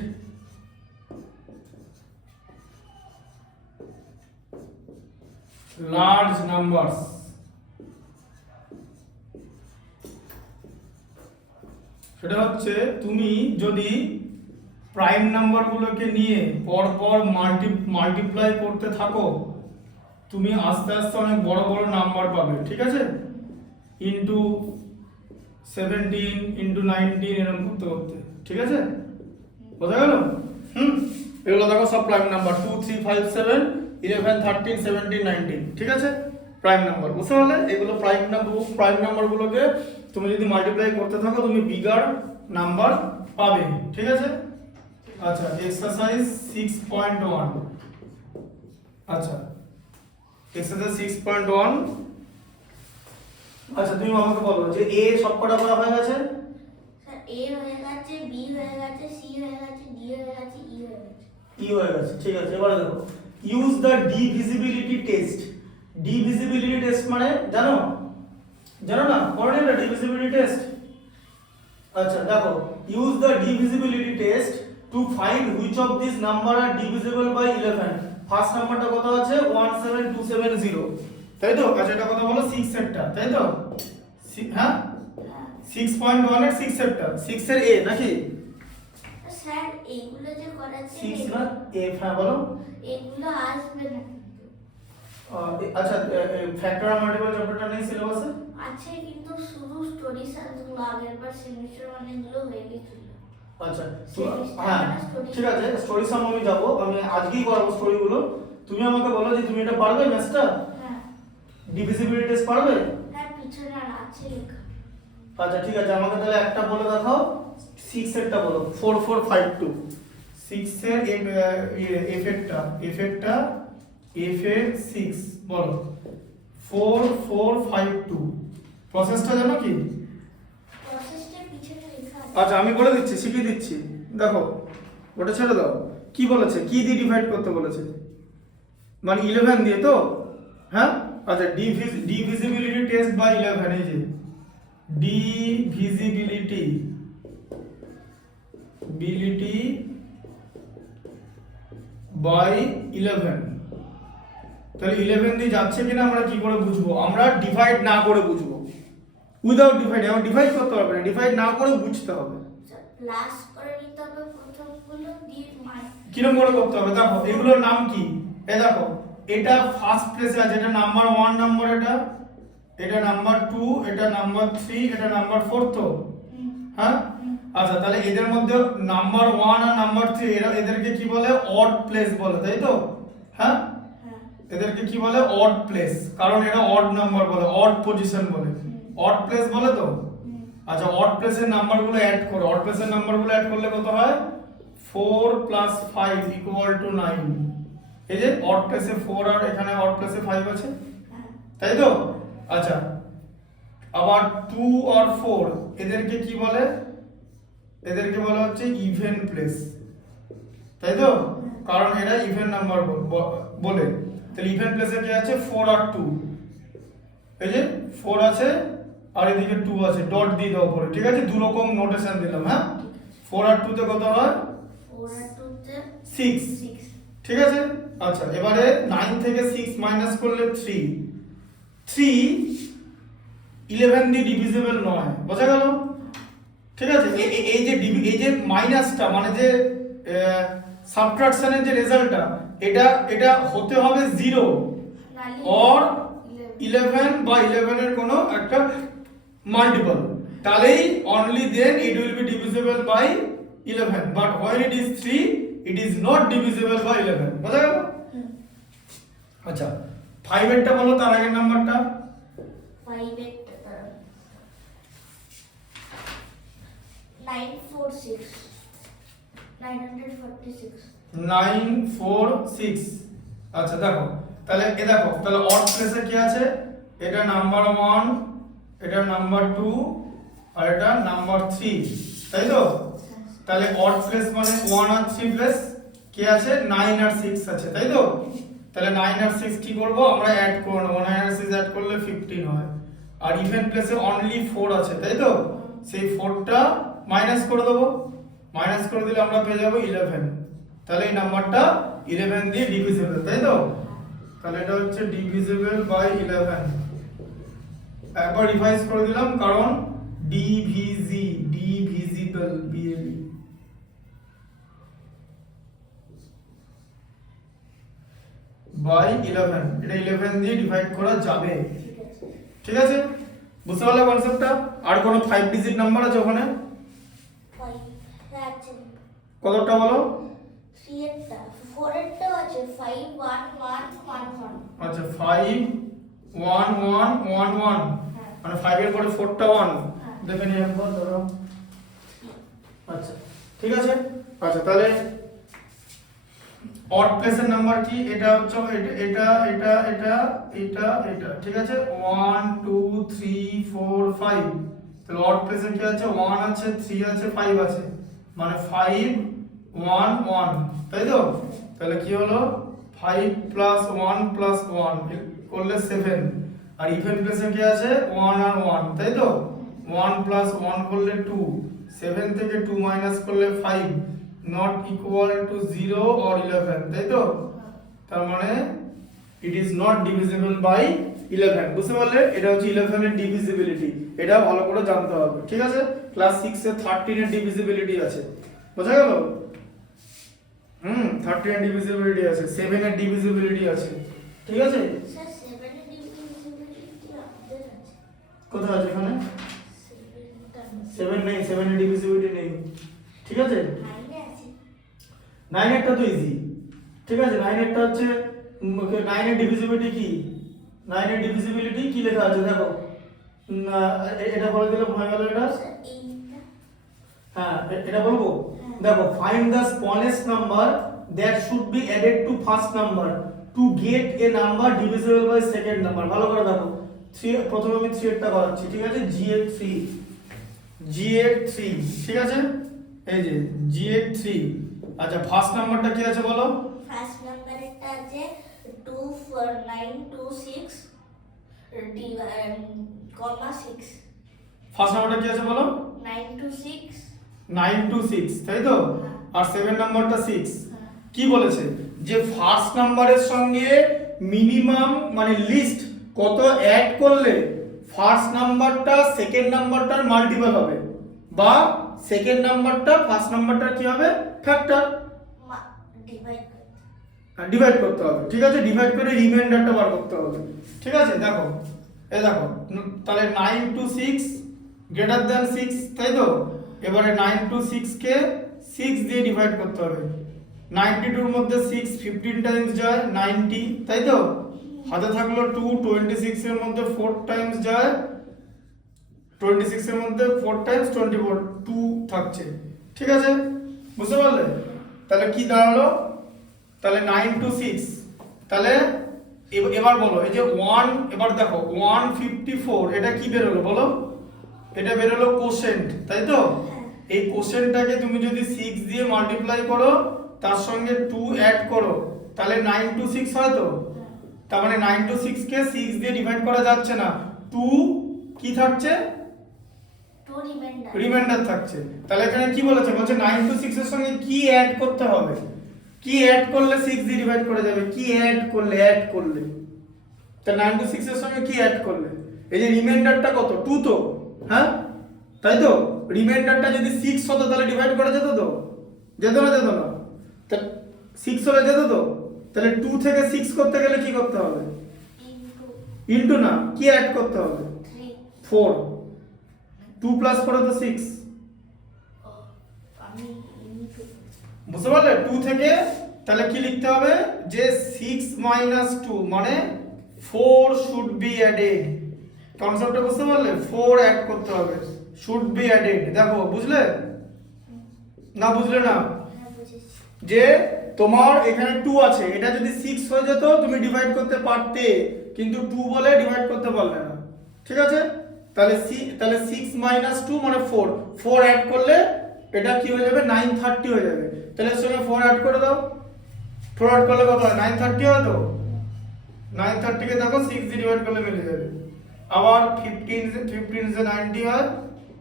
large numbers. সেটা হচ্ছে তুমি যদি প্রাইম নাম্বারগুলোকে নিয়ে পরপর মাল্টিপ্লাই করতে থাকো, তুমি আস্তে আস্তে অনেক বড় বড় নাম্বার পাবে, ঠিক আছে? ইনটু 17 ইনটু 19 এরকম করতে করতে, ঠিক আছে? বোঝা গেল? এগুলো দেখো সব প্রাইম নাম্বার 2 3 5 7 11 13 17 19, ঠিক আছে? প্রাইম নাম্বার, বুঝতে পারলে? এগুলো প্রাইম নাম্বারগুলোকে তুমি যদি মাল্টিপ্লাই করতে থাকো তুমি বিগার নাম্বার পাবে, ঠিক আছে? আচ্ছা, এক্সারসাইজ 6.1, আচ্ছা এক্সারসাইজ 6.1, আচ্ছা তুমি আমাকে বলো যে এ সবকটা করা হয়ে গেছে? স্যার এ হয়ে গেছে, বি হয়ে গেছে, সি হয়ে গেছে, ডি হয়ে গেছে, ই হয়ে গেছে। ই হয়ে গেছে, ঠিক আছে। এবারে দেখো, use the divisibility test. Divisibility test মানে জানো? জানো না? পড়ে না ডিভিজিবিলিটি টেস্ট? আচ্ছা দেখো, use the divisibility test to find which of this number are divisible by 11। First নাম্বারটা কত আছে? 17270, তাই তো? আচ্ছা এটা কত বলো? 6 এরটা, তাই তো? হ্যাঁ 6.1 এর 6 এরটা, 6 এর এ নাকি? স্যার এইগুলো যে করাচ্ছে 6 না এ, হ্যাঁ বলো। এগুলো আসবে না কিন্তু। আচ্ছা ফ্যাক্টর আর মাল্টিপল চ্যাপ্টারটা নেই সিলেবাসে? আছে কিন্তু শুধু স্টোরি সাবজেক্টগুলো আগের বার সেমিস্টার অনেকগুলো হয়ে গেছিল। আচ্ছা Semester হ্যাঁ মানে story ঠিক আছে, স্টোরি সাম আমি যাবো, আমি আজকেই করাবো স্টোরিগুলো। তুমি আমাকে বলো যে তুমি এটা পারবে ম্যাথটা? হ্যাঁ ডিভিজিবিলিটি টেস্ট পারবে? হ্যাঁ পিছনে আর আছে লেখা। আচ্ছা ঠিক আছে, আমাকে তাহলে একটা বলে দেখাও, 6 এরটা বলো। 4452, 6 এর এফেক্টটা এফ এর 6 বলো। 4452 প্রসেসটা জানো কি? প্রসেসটা পিছনে লেখা আছে। আচ্ছা আমি বলে দিচ্ছি, শিখিয়ে দিচ্ছি, দেখো ওটা ছেড়ে দাও। কি বলেছে, কি দিয়ে ডিভাইড করতে বলেছে? মানে 11 দিয়ে তো, হ্যাঁ? আচ্ছা ডিভিজিবিলিটি টেস্ট বাই 11, এই যে ডিভিজিবিলিটি বাই 11, তাহলে 11 দিয়ে যাচ্ছে কিনা আমরা কি করে বুঝবো? আমরা ডিভাইড না করে বুঝবো, উইদাউট ডিভাইড। আমরা ডিভাইড করতে হবে না, ডিভাইড না করে বুঝতে হবে। প্লাস করে নিতে হবে প্রথমগুলো দিয়ে কিরকম করে করতে হবে দেখো, এগুলোর নাম কি? এই দেখো, এটা ফার্স্ট প্লেসে আছে, এটা নাম্বার 1 নাম্বার, এটা নাম্বার 2, এটা নাম্বার 3, এটা নাম্বার 4 তো, হ্যাঁ? আচ্ছা তাহলে এদের মধ্যে নাম্বার 1 আর নাম্বার 3 এদেরকে কি বলে? অড প্লেস বলে, তাই তো? হ্যাঁ এদেরকে কি বলে? অড প্লেস, কারণ এটা অড নাম্বার বলে, অড পজিশন বলে, অড প্লেস বলে তো। আচ্ছা অড প্লেসের নাম্বারগুলো অ্যাড করো, অড প্লেসের নাম্বারগুলো অ্যাড করলে কত হয়? 4 + 5 = 9। এই যে অড প্লেসে 4 আর এখানে অড প্লেসে 5 আছে, তাই তো? আচ্ছা আবার 2 আর 4 এদেরকে কি বলে? এদেরকে বলা হচ্ছে ইভেন প্লেস, তাই তো? কারণ এরা ইভেন নাম্বার বলে। তাহলে ইভেন প্লেসে কি আছে? 4 আর 2, এই যে 4 আছে আর এদিকে 2 আছে, ডট দিয়ে দাও পরে, ঠিক আছে? দু রকম নোটেশন দিলাম, হ্যাঁ? 4 আর 2 তে কত হয়? 4 আর 2 তে 6, 6। ঠিক আছে? আচ্ছা এবারে 9 থেকে 6 মাইনাস করলে 3 11 দিয়ে ডিভিজিবল নয়, বোঝা গেল? ঠিক আছে? এই যে মাইনাসটা মানে যে সাবট্রাকশনের যে রেজাল্টটা, এটা হতে হবে 0 অর 11 বা 11 এর কোনো একটা মাল্টিপল, তাহলেই only then it will be divisible by 11, but when it is 3 it is not divisible by 11, বোঝা গেল? আচ্ছা 5 এরটা বলো, তার আগের নাম্বারটা। 5 এর 946 946 946, আচ্ছা দেখো তাহলে দেখো, তাহলে অড প্লেসে কি আছে? এটা নাম্বার 1, এটা নাম্বার 2 আর এটা নাম্বার 3, তাই তো? তাহলে অড প্লেস মানে 1 আর 3 প্লেস কি আছে? 9 আর 6 আছে, তাই তো? তাহলে 9 আর 6 কি করব? আমরা অ্যাড করে নেব, 9 আর 6 অ্যাড করলে 15 হয়। আর ইভেন প্লেসে অনলি 4 আছে, তাই তো? সেই 4টা মাইনাস করে দেবো, মাইনাস করে দিলে আমরা পেয়ে যাব 11, তাহলে এই নাম্বারটা 11 দিয়ে ডিভিজিবল, তাই তো? তাহলে এটা হচ্ছে ডিভিজিবল বাই 11। একবার রিভাইজ করে দিলাম, কারণ ডিভিজিবল বাই 11, এটা 11 দিয়ে ডিভাইড করা যাবে, ঠিক আছে? বুঝতে পারলে কনসেপ্টটা? আর কোনো 5 ডিজিট নাম্বার আছে ওখানে? 5 আছে কতটা বলো? 3 এরটা 4 এরটাও আছে 5 1 1 1 1। আচ্ছা 5 1 1 1 1 মানে 5 এর পরে 4টা 1 দেখে নিই একবার ধরো। আচ্ছা ঠিক আছে। আচ্ছা তাহলে অড প্লেসের নাম্বার কি? এটা হচ্ছে এটা এটা এটা এটা এটা ঠিক আছে 1 2 3 4 5। তাহলে অড প্লেসে কি আছে? 1 আছে 3 আছে 5 আছে মানে 5 1 1 তাই তো? তাহলে কি হলো 5 প্লাস 1 প্লাস 1 করলে 7। আর ইভেন প্লেসে কি আছে 1 আর 1 তাই তো? 1 প্লাস 1 করলে 2, 7 থেকে 2 মাইনাস করলে 5 নট ইকুয়াল টু 0 অর 11 তাই তো? তার মানে it is not divisible by 11। বুঝতে পারলে? এটা হচ্ছে 11 এর ডিভিজিবিলিটি। এটা ভালো করে জানতে হবে ঠিক আছে? ক্লাস 6 এ 13 এর ডিভিজিবিলিটি আছে, বোঝা গেল? 13 এর ডিভিজিবিলিটি আছে, 7 এর ডিভিজিবিলিটি আছে ঠিক আছে? স্যার 7 এর ডিভিজিবিলিটি আমাদের আছে। কোথায় আছে এখানে? 7 নেই, 7 এর ডিভিজিবিলিটি নেই ঠিক আছে? 9 এ আছে। 9 এরটা তো ইজি ঠিক আছে? 9 এরটা হচ্ছে 9 এর ডিভিজিবিলিটি কি? 9 এর ডিভিজিবিলিটি কি লেখা আছে দেখো। এটা বলে দিলে হয়ে গেল এটা। স্যার এইটা হ্যাঁ এটা বলবো। দেখো find the smallest number that should be added to first number to get a number divisible by second number. ভালো করে দেখো 3 প্রথমে আমি 3 এরটা করাচ্ছি ঠিক আছে? G8 3 ঠিক আছে? এই যে G8 3। আচ্ছা ফার্স্ট নাম্বারটা কি আছে বলো? ফার্স্ট নাম্বারটা আছে 24926 কমা 6 ফার্স্ট নাম্বারটা কি আছে বলো? 926 926 তাই তো? আর 7 নাম্বারটা 6। কি বলেছে? যে ফার্স্ট নাম্বারের সঙ্গে মিনিমাম মানে লিস্ট কত অ্যাড করলে ফার্স্ট নাম্বারটা সেকেন্ড নাম্বারটার মাল্টিপল হবে বা সেকেন্ড নাম্বারটা ফার্স্ট নাম্বারটার কি হবে? ফ্যাক্টর। ডিভাইড করতে হবে ঠিক আছে? ডিভাইড করে রিমাইন্ডারটা বার করতে হবে ঠিক আছে? দেখো এই দেখো তাহলে 9 to 6 গ্রেটার দ্যান 6 তাই তো? এবারে 9 to 6 কে 6 দিয়ে ডিভাইড করতে হবে। 92 এর মধ্যে 6 15 টাইমস যায় 90 তাই তো? হাতে থাকলো 2 26 এর মধ্যে 4 টাইমস যায় 26 এর মধ্যে 4 টাইমস 24 2 থাকছে ঠিক আছে? বুঝতে পারলে? তাহলে কি দাঁড়ালো? তাহলে 9 to 6 তাহলে এবার বলো এই যে 1 এবার দেখো 154 এটা কি বেরোলো বলো? এটা বেরোলো কোশেন্ট তাই তো? এই কোশেন্টটাকে তুমি যদি 6 দিয়ে মাল্টিপ্লাই করো তার সঙ্গে 2 অ্যাড করো তাহলে 9 to 6 হয় তো? তার মানে 9 to 6 কে 6 দিয়ে ডিভাইড করা যাচ্ছে না, 2 কি থাকছে? 2 রিমাইন্ডার থাকছে। তাহলে এখানে কি বলেছে? বলছে 9 to 6 এর সঙ্গে কি অ্যাড করতে হবে? কি অ্যাড করলে 6 দিয়ে ডিভাইড করা যাবে? কি অ্যাড করলে তা 9 to 6 এর সঙ্গে কি অ্যাড করলে? এই যে রিমাইন্ডারটা কত? 2 তো, হ্যাঁ তাই তো? রিমাইন্ডারটা যদি 6 হতো তাহলে ডিভাইড করা যেত তো? যেত না? তা 6 হলে যেত তো? তাহলে 2 থেকে 6 করতে গেলে কি করতে হবে? ইনটু না, কি অ্যাড করতে হবে? 4। 2 প্লাস 4 তো 6। বুঝতে পারলে? 2 থেকে তাহলে কি লিখতে হবে? যে 6 minus 2 মানে 4 শুড বি অ্যাডেড। কনসেপ্টটা বুঝতে পারলে? 4 অ্যাড করতে হবে, শুড বি অ্যাডেড। দেখো বুঝলে না? বুঝলে না? যে তোমার এখানে 2 আছে, এটা যদি 6 হয়ে যেত তুমি ডিভাইড করতে পারতে, কিন্তু 2 বলে ডিভাইড করতে পারলে না ঠিক আছে? তাহলে 6 minus 2 মানে 4 অ্যাড করলে এটা কি হয়ে যাবে? 930 হয়ে যাবে। তাহলে এর সঙ্গে 4 অ্যাড করে দাও। 4 অ্যাড করলে কত হয়? 930 হয় তো? 930 কে দেখো 6 দিয়ে ডিভাইড করলে মিলে যাবে। আবার 15 যে 90 হয়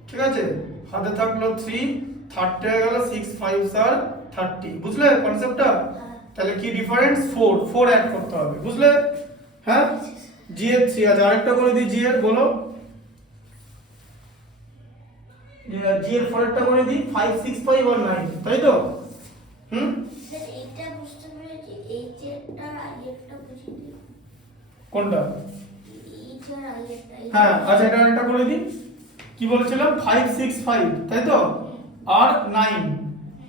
ঠিক আছে? হাতে থাকলো 3 30 হয়ে গেল 6 5 আর 30। বুঝলে কনসেপ্টটা? তাহলে কি ডিফারেন্স? 4 অ্যাড করতে হবে। বুঝলে? হ্যাঁ G8 3 আছে। আরেকটা করে দিই G8 বলো। G8 4টা করে দিই 5 6 5 আর 9 তাই তো? স্যার এইটা বুঝতে পেরেছি, এই যে এটা আইএফটা বুঝিয়ে দিই। কোনটা? এই যে আইএফটা। হ্যাঁ আচ্ছা এটা আরেকটা করে দিই। কি বলেছিলাম? 5 6 5 তাই তো? আর 9।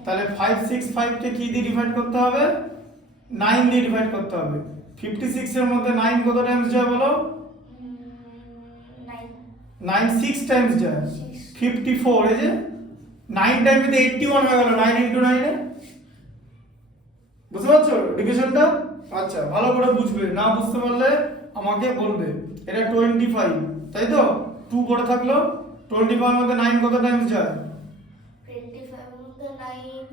তাহলে 5 6 5 কে কি দিয়ে ডিভাইড করতে হবে? 9 দিয়ে ডিভাইড করতে হবে। 56 এর মধ্যে 9 কত টাইমস যায় বলো? 9 6 টাইমস যায় 6 54, এই যে 9 টাইমে তো 81 হয়ে গেল 9 ইনটু 9 এ। বুঝতে পারছো ডিভিশনটা? আচ্ছা ভালো করে বুঝবে, না বুঝতে পারলে আমাকে বলবে। এটা 25, তাই তো 2 পড়ে থাকলো। 25 এর মধ্যে 9 কত টাইমস যায়? 25 এর মধ্যে 9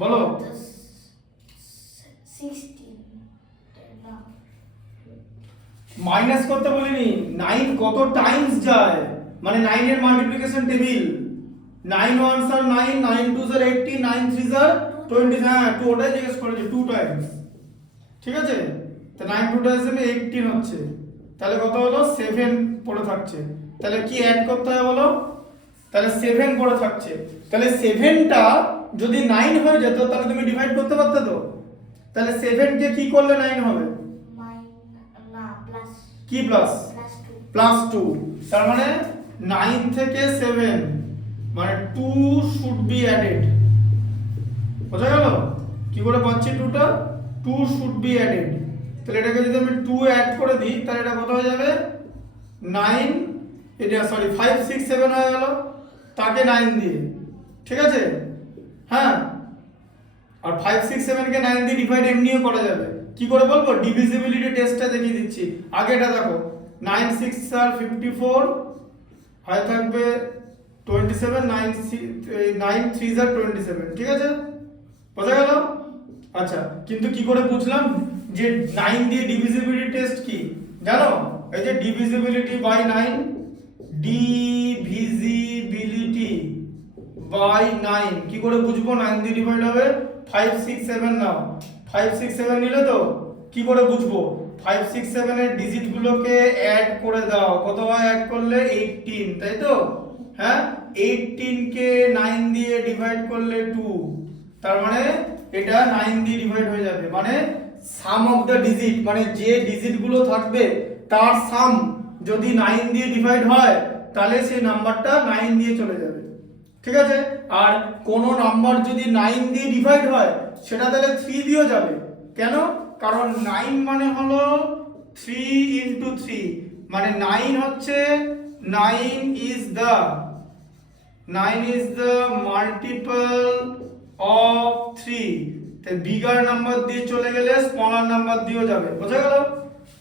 বলো। 16 না মাইনাস করতে বলিনি, 9 কত টাইমস যায় মানে 9 এর মাল্টিপ্লিকেশন টেবিল। 9 1s আর 9, 9 2s আর 80, 9 3s আর 20, হ্যাঁ তো ওটাই জিজ্ঞেস করেছে 2 টাইমস। ঠিক আছে, তো 9 2 টাইমস হবে 18 হচ্ছে, তাহলে কত হলো 7 পড়ে থাকছে। তাহলে কি অ্যাড করতে হবে বলো? তাহলে 7 পড়ে থাকছে, তাহলে 7টা যদি 9 হয়ে যেত তাহলে তুমি ডিভাইড করতে পারতে তো। তাহলে 7 কে কি করলে 9 হবে? না প্লাস কি প্লাস? প্লাস 2 +2, তার মানে 9 থেকে 7 মানে 2 শুড বি অ্যাডেড। বোঝা গেল কি করে পাচ্ছি 2টা? 2 শুড বি অ্যাডেড। তাহলে এটাকে যদি আমি 2 অ্যাড করে দিই তাহলে এটা কত হয়ে যাবে? 9, এটা সরি 5 6 7 হয়ে গেল, তাকে 9 দিয়ে। ঠিক আছে, হ্যাঁ আর 5 6 7 কে 9 দিয়ে ডিভাইড এমনিও করা যাবে। কি করে বলবো? ডিভিজিবিলিটি টেস্টটা দেখিয়ে দিচ্ছি। আগে এটা দেখো, 9 6 আর 54 হয় থাকবে 27, 9 3 আর 27। ঠিক আছে, বোঝা গেল? আচ্ছা কিন্তু কি করে বুঝলাম যে 9 দিয়ে ডিভিজিবিলিটি টেস্ট কি জানো? এই যে ডিভিজিবিলিটি বাই 9, ডিভিজিবিলিটি বাই 9 কি করে বুঝবো 9 দিয়ে ডিভাইড হবে? 5 6 7 নাও, 5 6 7 নিলে তো কি করে বুঝবো? 5 6 7 এর ডিজিট গুলোকে অ্যাড করে দাও। কত হয় অ্যাড করলে? 18, তাই তো? হ্যাঁ 18 কে 9 দিয়ে ডিভাইড করলে 2, তার মানে এটা 9 দিয়ে ডিভাইড হয়ে যাবে। মানে সাম অফ দ্য ডিজিট, মানে যে ডিজিট গুলো থাকবে তার সাম যদি 9 দিয়ে ডিভাইড হয় তাহলে সেই নাম্বারটা 9 দিয়ে চলে যাবে। ঠিক আছে, আর কোন নাম্বার যদি 9 দিয়ে ডিভাইড হয় সেটা তাহলে 3 দিয়েও যাবে। কেন? কারণ 9 মানে হলো 3 ইনটু 3, মানে 9 হচ্ছে 9 is the multiple of 3, তাই বিগার নাম্বার দিয়ে চলে গেলে স্মলার নাম্বার দিয়েও যাবে। বোঝা গেল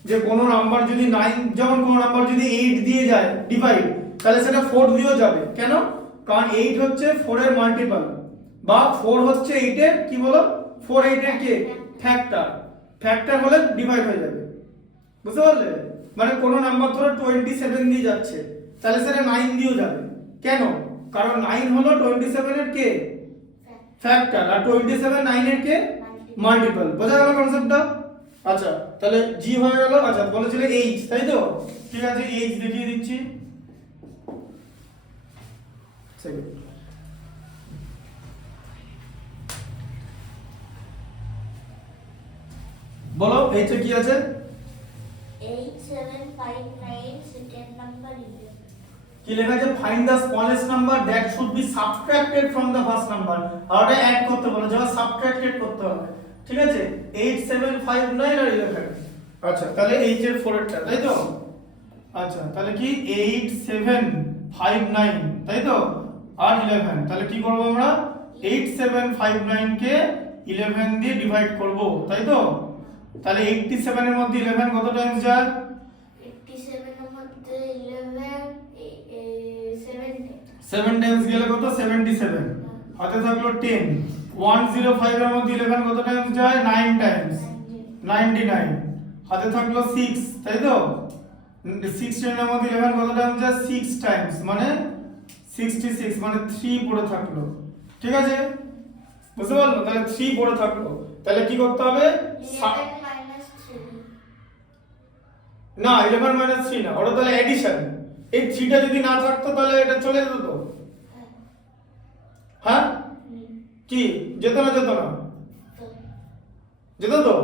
যে কোন নাম্বার যদি 9, যেমন কোন নাম্বার যদি 8 দিয়ে যায় ডিভাইড তাহলে সেটা 4 দিয়েও যাবে। কেন? কারণ 8 হচ্ছে 4 এর মাল্টিপল, বা 4 হচ্ছে 8 এর কি বলো? 4 8 এর কি ফ্যাক্টর হলে ডিভাইড হয়ে যাবে। বুঝতে পারলে? মানে কোন নাম্বার ধরো 27 দিয়ে যাচ্ছে তাহলে সেটা 9 দিয়েও যাবে। কেন? কারণ 9 হলো 27 এর কে ফ্যাক্টর, আর 27 9 এর কে মাল্টিপল। বোঝা গেল কনসেপ্টটা? আচ্ছা তাহলে জি হয়ে গেল। আচ্ছা বলেছিলে এইচ, তাই তো? ঠিক আছে, এইচ দেখিয়ে দিচ্ছি। বলো এইচ এ কি আছে? 8 7 5 9 সেকেন্ড নাম্বার 11 কি লেখা আছে? Find the smallest number that should be subtracted from the first number. আর ওটা অ্যাড করতে বলে, যখন সাবট্রাক্টেড করতে হবে। ঠিক আছে, 8 7 5 9 আর 11। আচ্ছা তাহলে এইচ এর 4 এরটা, তাই তো? আচ্ছা তাহলে কি 8 7 5 9, তাই তো? আর 11, তাহলে কি করব আমরা? 8 7 5 9 কে 11 দিয়ে ডিভাইড করব, তাই তো? তাহলে 87 এর মধ্যে 11 কত টাইমস যায়? 87 এর মধ্যে 11 7 টাইমস গেলে কত? 77, হাতে থাকলো 10। 105 এর মধ্যে 11 কত টাইমস যায়? 9 টাইমস, 99, হাতে থাকলো 6, তাই তো? 16 এর মধ্যে 11 কত টাইমস যায়? 6 টাইমস, মানে 66, মানে 3 পড়ে থাকলো। ঠিক আছে, বুঝতে পারলো? তাহলে 3 পড়ে থাকলো, তাহলে কি করতে হবে? 11 minus 3 না 11 - 3 না, ওটা তাহলে এডিশন। এই 3টা যদি না থাকতো তাহলে এটা চলে যেত তো। হ্যাঁ কি যেত না? যেত না, যেত তো।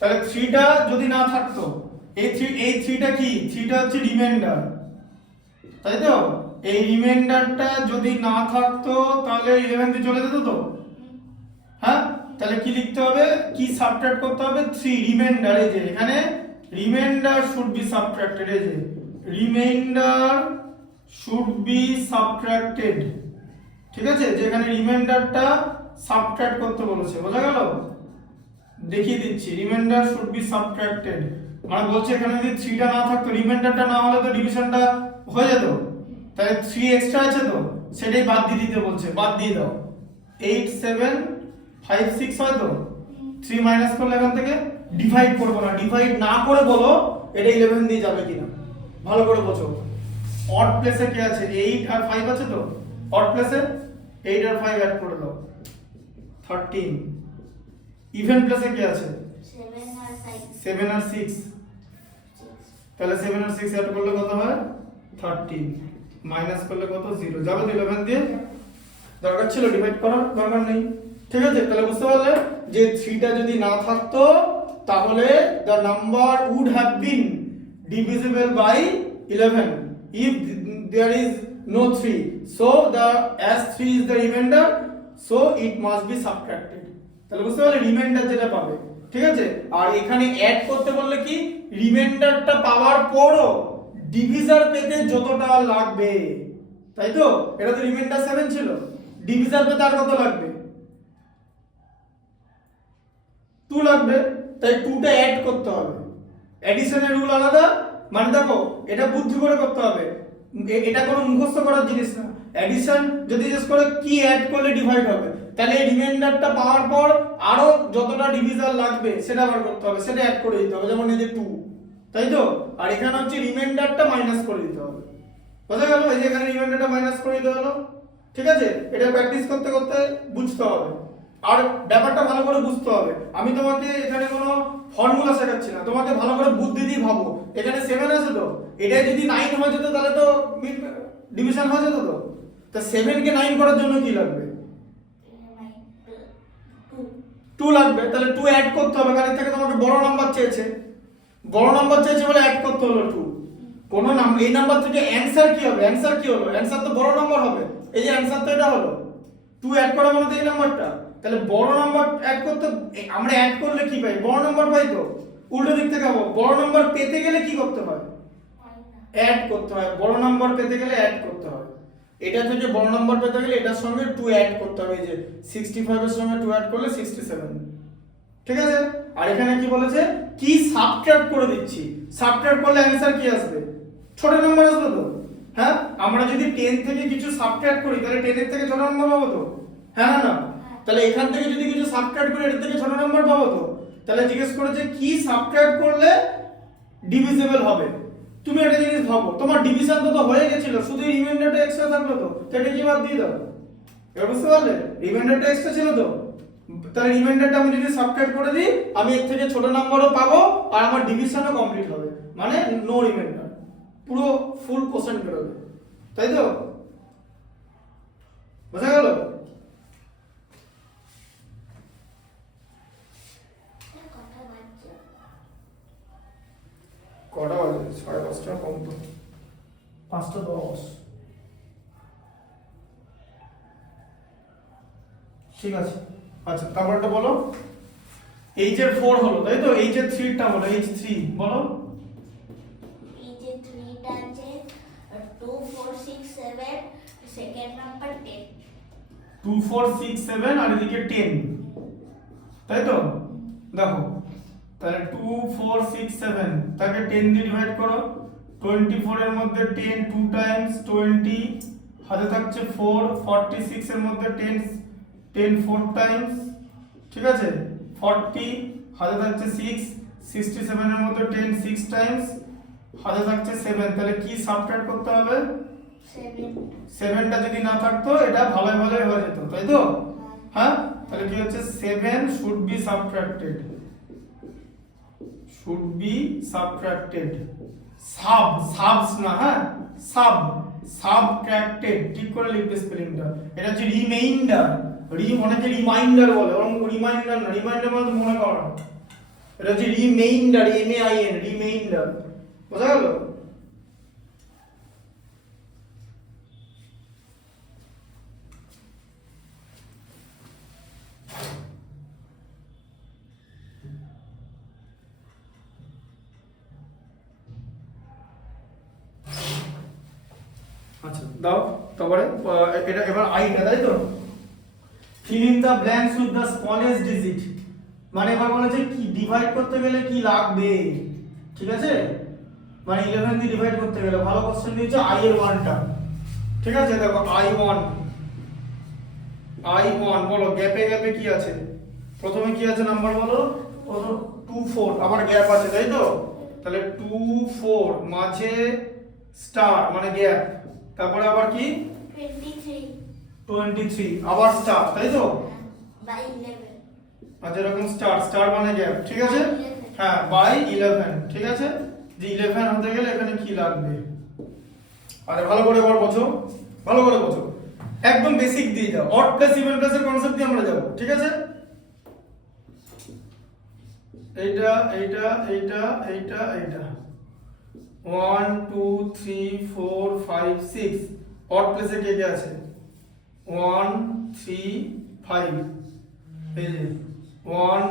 তাহলে 3টা যদি না থাকতো, এই 3টা কি? 3টা হচ্ছে রিমাইন্ডার, তাই তো? এই রিমাইন্ডারটা যদি না থাকতো তাহলে 11 দিয়ে চলে যেত তো। হ্যাঁ তাহলে কি লিখতে হবে? কি সাবট্রাক্ট করতে হবে? 3 রিমাইন্ডার। এই যে এখানে রিমাইন্ডার শুড বি সাবট্রাক্টেড, এই যে রিমাইন্ডার শুড বি সাবট্রাক্টেড, ঠিক আছে, যে এখানে রিমাইন্ডারটা সাবট্রাক্ট করতে বলেছে, বোঝা গেল? দেখিয়ে দিচ্ছি, রিমাইন্ডার শুড বি সাবট্রাক্টেড মানে বলছে এখানে যদি 3টা না থাকতো, রিমাইন্ডারটা না হলে তো ডিভিশনটা হয়ে যেত, তাহলে 3 এক্সট্রা আছে তো সেটাই বাদ দিয়ে দিতে বলছে, বাদ দিয়ে দাও। 8 7 5 6 হয় তো, 3 মাইনাস করলে এখান থেকে ডিভাইড করবো না, ডিভাইড না করে বলো এটা 11 দিয়ে যাবে কিনা, ভালো করে বোঝো। অড প্লেসে কে আছে? 8 আর 5 আছে তো, অড প্লেসে 8 আর 5 অ্যাড করে দাও 13। ইভেন প্লেসে কে আছে? 7 আর 6, তাহলে 7 আর 6 অ্যাড করলে কত হয়? 13, মাইনাস করলে কত? 0 যাবে তো 11 দিয়ে, দরকার ছিল ডিভাইড করার, দরকার নেই, ঠিক আছে? তাহলে বুঝতে পারলে যে 3টা যদি না থাকতো তাহলে the number would have been divisible by 11 if there is no 3, so the as 3 is the remainder so it must be subtracted। তাহলে বুঝতে পারলে রিমাইন্ডার যেটা পাবে, ঠিক আছে? আর এখানে অ্যাড করতে বললে কি, রিমাইন্ডারটা পাওয়ার পরও ডিভিজার পেতে যতটা লাগবে, তাই তো? এটা তো রিমাইন্ডার 7 ছিল, ডিভিজার পেতে আর কত লাগবে? 2 লাগবে, তাই 2টা অ্যাড করতে হবে। অ্যাডিশনের রুল আলাদা, মানে দেখো এটা বুদ্ধি করে করতে হবে, এটা কোনো মুখস্থ করার জিনিস না। অ্যাডিশন যদি জিজ্ঞেস করে কি অ্যাড করলে ডিভাইড হবে, তাহলে রিমাইন্ডারটা পাওয়ার পর আরো যতটা ডিভিজার লাগবে সেটা বার করতে হবে, সেটা অ্যাড করে দিতে হবে, যেমন এই যে 2, তাই তো? আর এখানে হচ্ছে রিমাইন্ডারটা মাইনাস করে দিতে হবে, বোঝা গেল? এই যে এখানে রিমাইন্ডারটা মাইনাস করে দিতে হলো, ঠিক আছে? এটা প্র্যাকটিস করতে করতে বুঝতে হবে, আর ব্যাপারটা ভালো করে বুঝতে হবে। আমি তোমাকে এখানে কোনো ফর্মুলা শেখাচ্ছি না, তোমাকে ভালো করে বুদ্ধি দিয়ে ভাবো। এখানে 7 আছে তো, এটা যদি 9 হয়ে যেত তাহলে তো ডিভিশন হয়ে যেত তো। তা 7 কে 9 করার জন্য কি লাগবে? 2 লাগবে, তাহলে 2 অ্যাড করতে হবে, কারণ থেকে তোমাকে বড় নাম্বার চেয়েছে, বড় নাম্বার চেয়েছে বলে অ্যাড করতে হলো 2। কোন নাম্বার, এই নাম্বার থেকে অ্যানসার কি হবে? অ্যানসার কি হলো? অ্যানসার তো বড় নাম্বার হবে, এই যে অ্যানসার তো এটা হলো 2 অ্যাড করা মানে তো এই নাম্বারটা, তাহলে বড় নাম্বার অ্যাড করতে, আমরা অ্যাড করলে কি পাই? বড় নাম্বার পাই তো। উল্টো দিক থেকে পাবো, বড় নাম্বার পেতে গেলে কি করতে হয়? অ্যাড করতে হয়, বড় নাম্বার পেতে গেলে অ্যাড করতে হয়। এটা থেকে বড় নাম্বার পেতে গেলে এটার সঙ্গে 2 অ্যাড করতে হবে, এই যে 65 এর সঙ্গে 2 অ্যাড করলে 67, ঠিক আছে? আর এখানে কি বলেছে, কি সাবট্রাক্ট করে দিচ্ছি, সাবট্রাক্ট করলে অ্যানসার কি আসবে? ছোট নাম্বার আসবে তো। হ্যাঁ, আমরা যদি 10 থেকে কিছু সাবট্রাক্ট করি তাহলে 10 এর থেকে ছোট নাম্বার পাবো তো, হ্যাঁ না? তাহলে এখান থেকে যদি কিছু সাবট্রাক্ট করি এর থেকে ছোট নাম্বার পাবো তো। তাহলে জিজ্ঞেস করেছে কি সাবট্রাক্ট করলে ডিভিজিবল হবে। তুমি একটা জিনিস ভাবো, তোমার ডিভিশন তো হয়ে গেছিল, শুধু রিমাইন্ডারটা এক্সট্রা থাকলো তো, এটা কি বাদ দিয়ে দাও। এবার বুঝতে পারলে রিমাইন্ডারটা এক্সট্রা ছিল তো, তাহলে রিমাইন্ডারটা আমি যদি সাবট্রাক্ট করে দিই আমি এর থেকে ছোট নাম্বারও পাবো আর আমার ডিভিশনও কমপ্লিট হবে, মানে নো রিমাইন্ডার, পুরো ফুল কোশ্চেন বেরোবে, তাই তো? বোঝা গেল? কটা বাজে? 5:30 কম তো, 5:10। ঠিক আছে, আচ্ছা তারপরটা বলো। এইচ এর 4 হলো, তাই তো? এইচ এর 3 টা হলো, এইচ 3 বলো। এইচ এর 3 টা আছে 2 4 6 7, সেকেন্ড নাম্বার 10। 2 4 6 7 আর এদিকে 10, তাই তো? দেখো তাহলে 2 4 6 7 তাকে 10 দিয়ে ডিভাইড করো, 24 এর মধ্যে 10 2 টাইমস 20, হাতে থাকছে 4, 46 এর মধ্যে 10 4 টাইমস, ঠিক আছে? 40 হাতে থাকছে 6, 67 এর মধ্যে 10 6 টাইমস, হাতে থাকছে 7, তাহলে কি সাবট্রাক্ট করতে হবে? 7টা যদি না থাকতো এটা ভালোই ভালোই হয়ে যেত, তাই তো? হ্যাঁ, তাহলে কি হচ্ছে 7 should be subtracted, should be subtracted, subs না, হ্যাঁ সাবট্রাক্টেড, ঠিক করে লিখবে স্পেলিংটা। এটা হচ্ছে রিমাইন্ডার, অনেকে রিমাইন্ডার বলে, ওরকম রিমাইন্ডার না, রিমাইন্ডার মানে তো মনে করো না, এটা হচ্ছে রিমাইন্ডার, MAIN, রিমাইন্ডার, বোঝা গেল? দাও তারপরে এটা এবার আইটা তাই তো fill in the blanks with the smallest digit মানে এবার বলেছে কি ডিভাইড করতে গেলে কি লাগবে ঠিক আছে মানে 11 দিয়ে ডিভাইড করতে গেলে ভালো কোশ্চেন দিয়েছে i এর মানটা ঠিক আছে দেখো i1 বলো গ্যাপে গ্যাপে কি আছে প্রথমে কি আছে নাম্বার বলো 2 4 আবার গ্যাপ আছে তাই তো তাহলে 2 4 মাঝে স্টার মানে গ্যাপ তারপরে আবার কি 23 আবার স্টার তাই তো বাই 11 আচ্ছা এরকম স্টার মানে গ্যাপ ঠিক আছে হ্যাঁ বাই 11 ঠিক আছে যে 11 হতে গেলে এখানে কি লাগবে আরে ভালো করে এবার বোঝো ভালো করে বোঝো একদম বেসিক দিয়ে যাও অড প্লাস ইভেন প্লাস এর কনসেপ্ট দিয়ে আমরা যাব ঠিক আছে এইটা 1 2 3 4 5 6 অড প্লেসে কে কে আছে 1 3 5 এই যে 1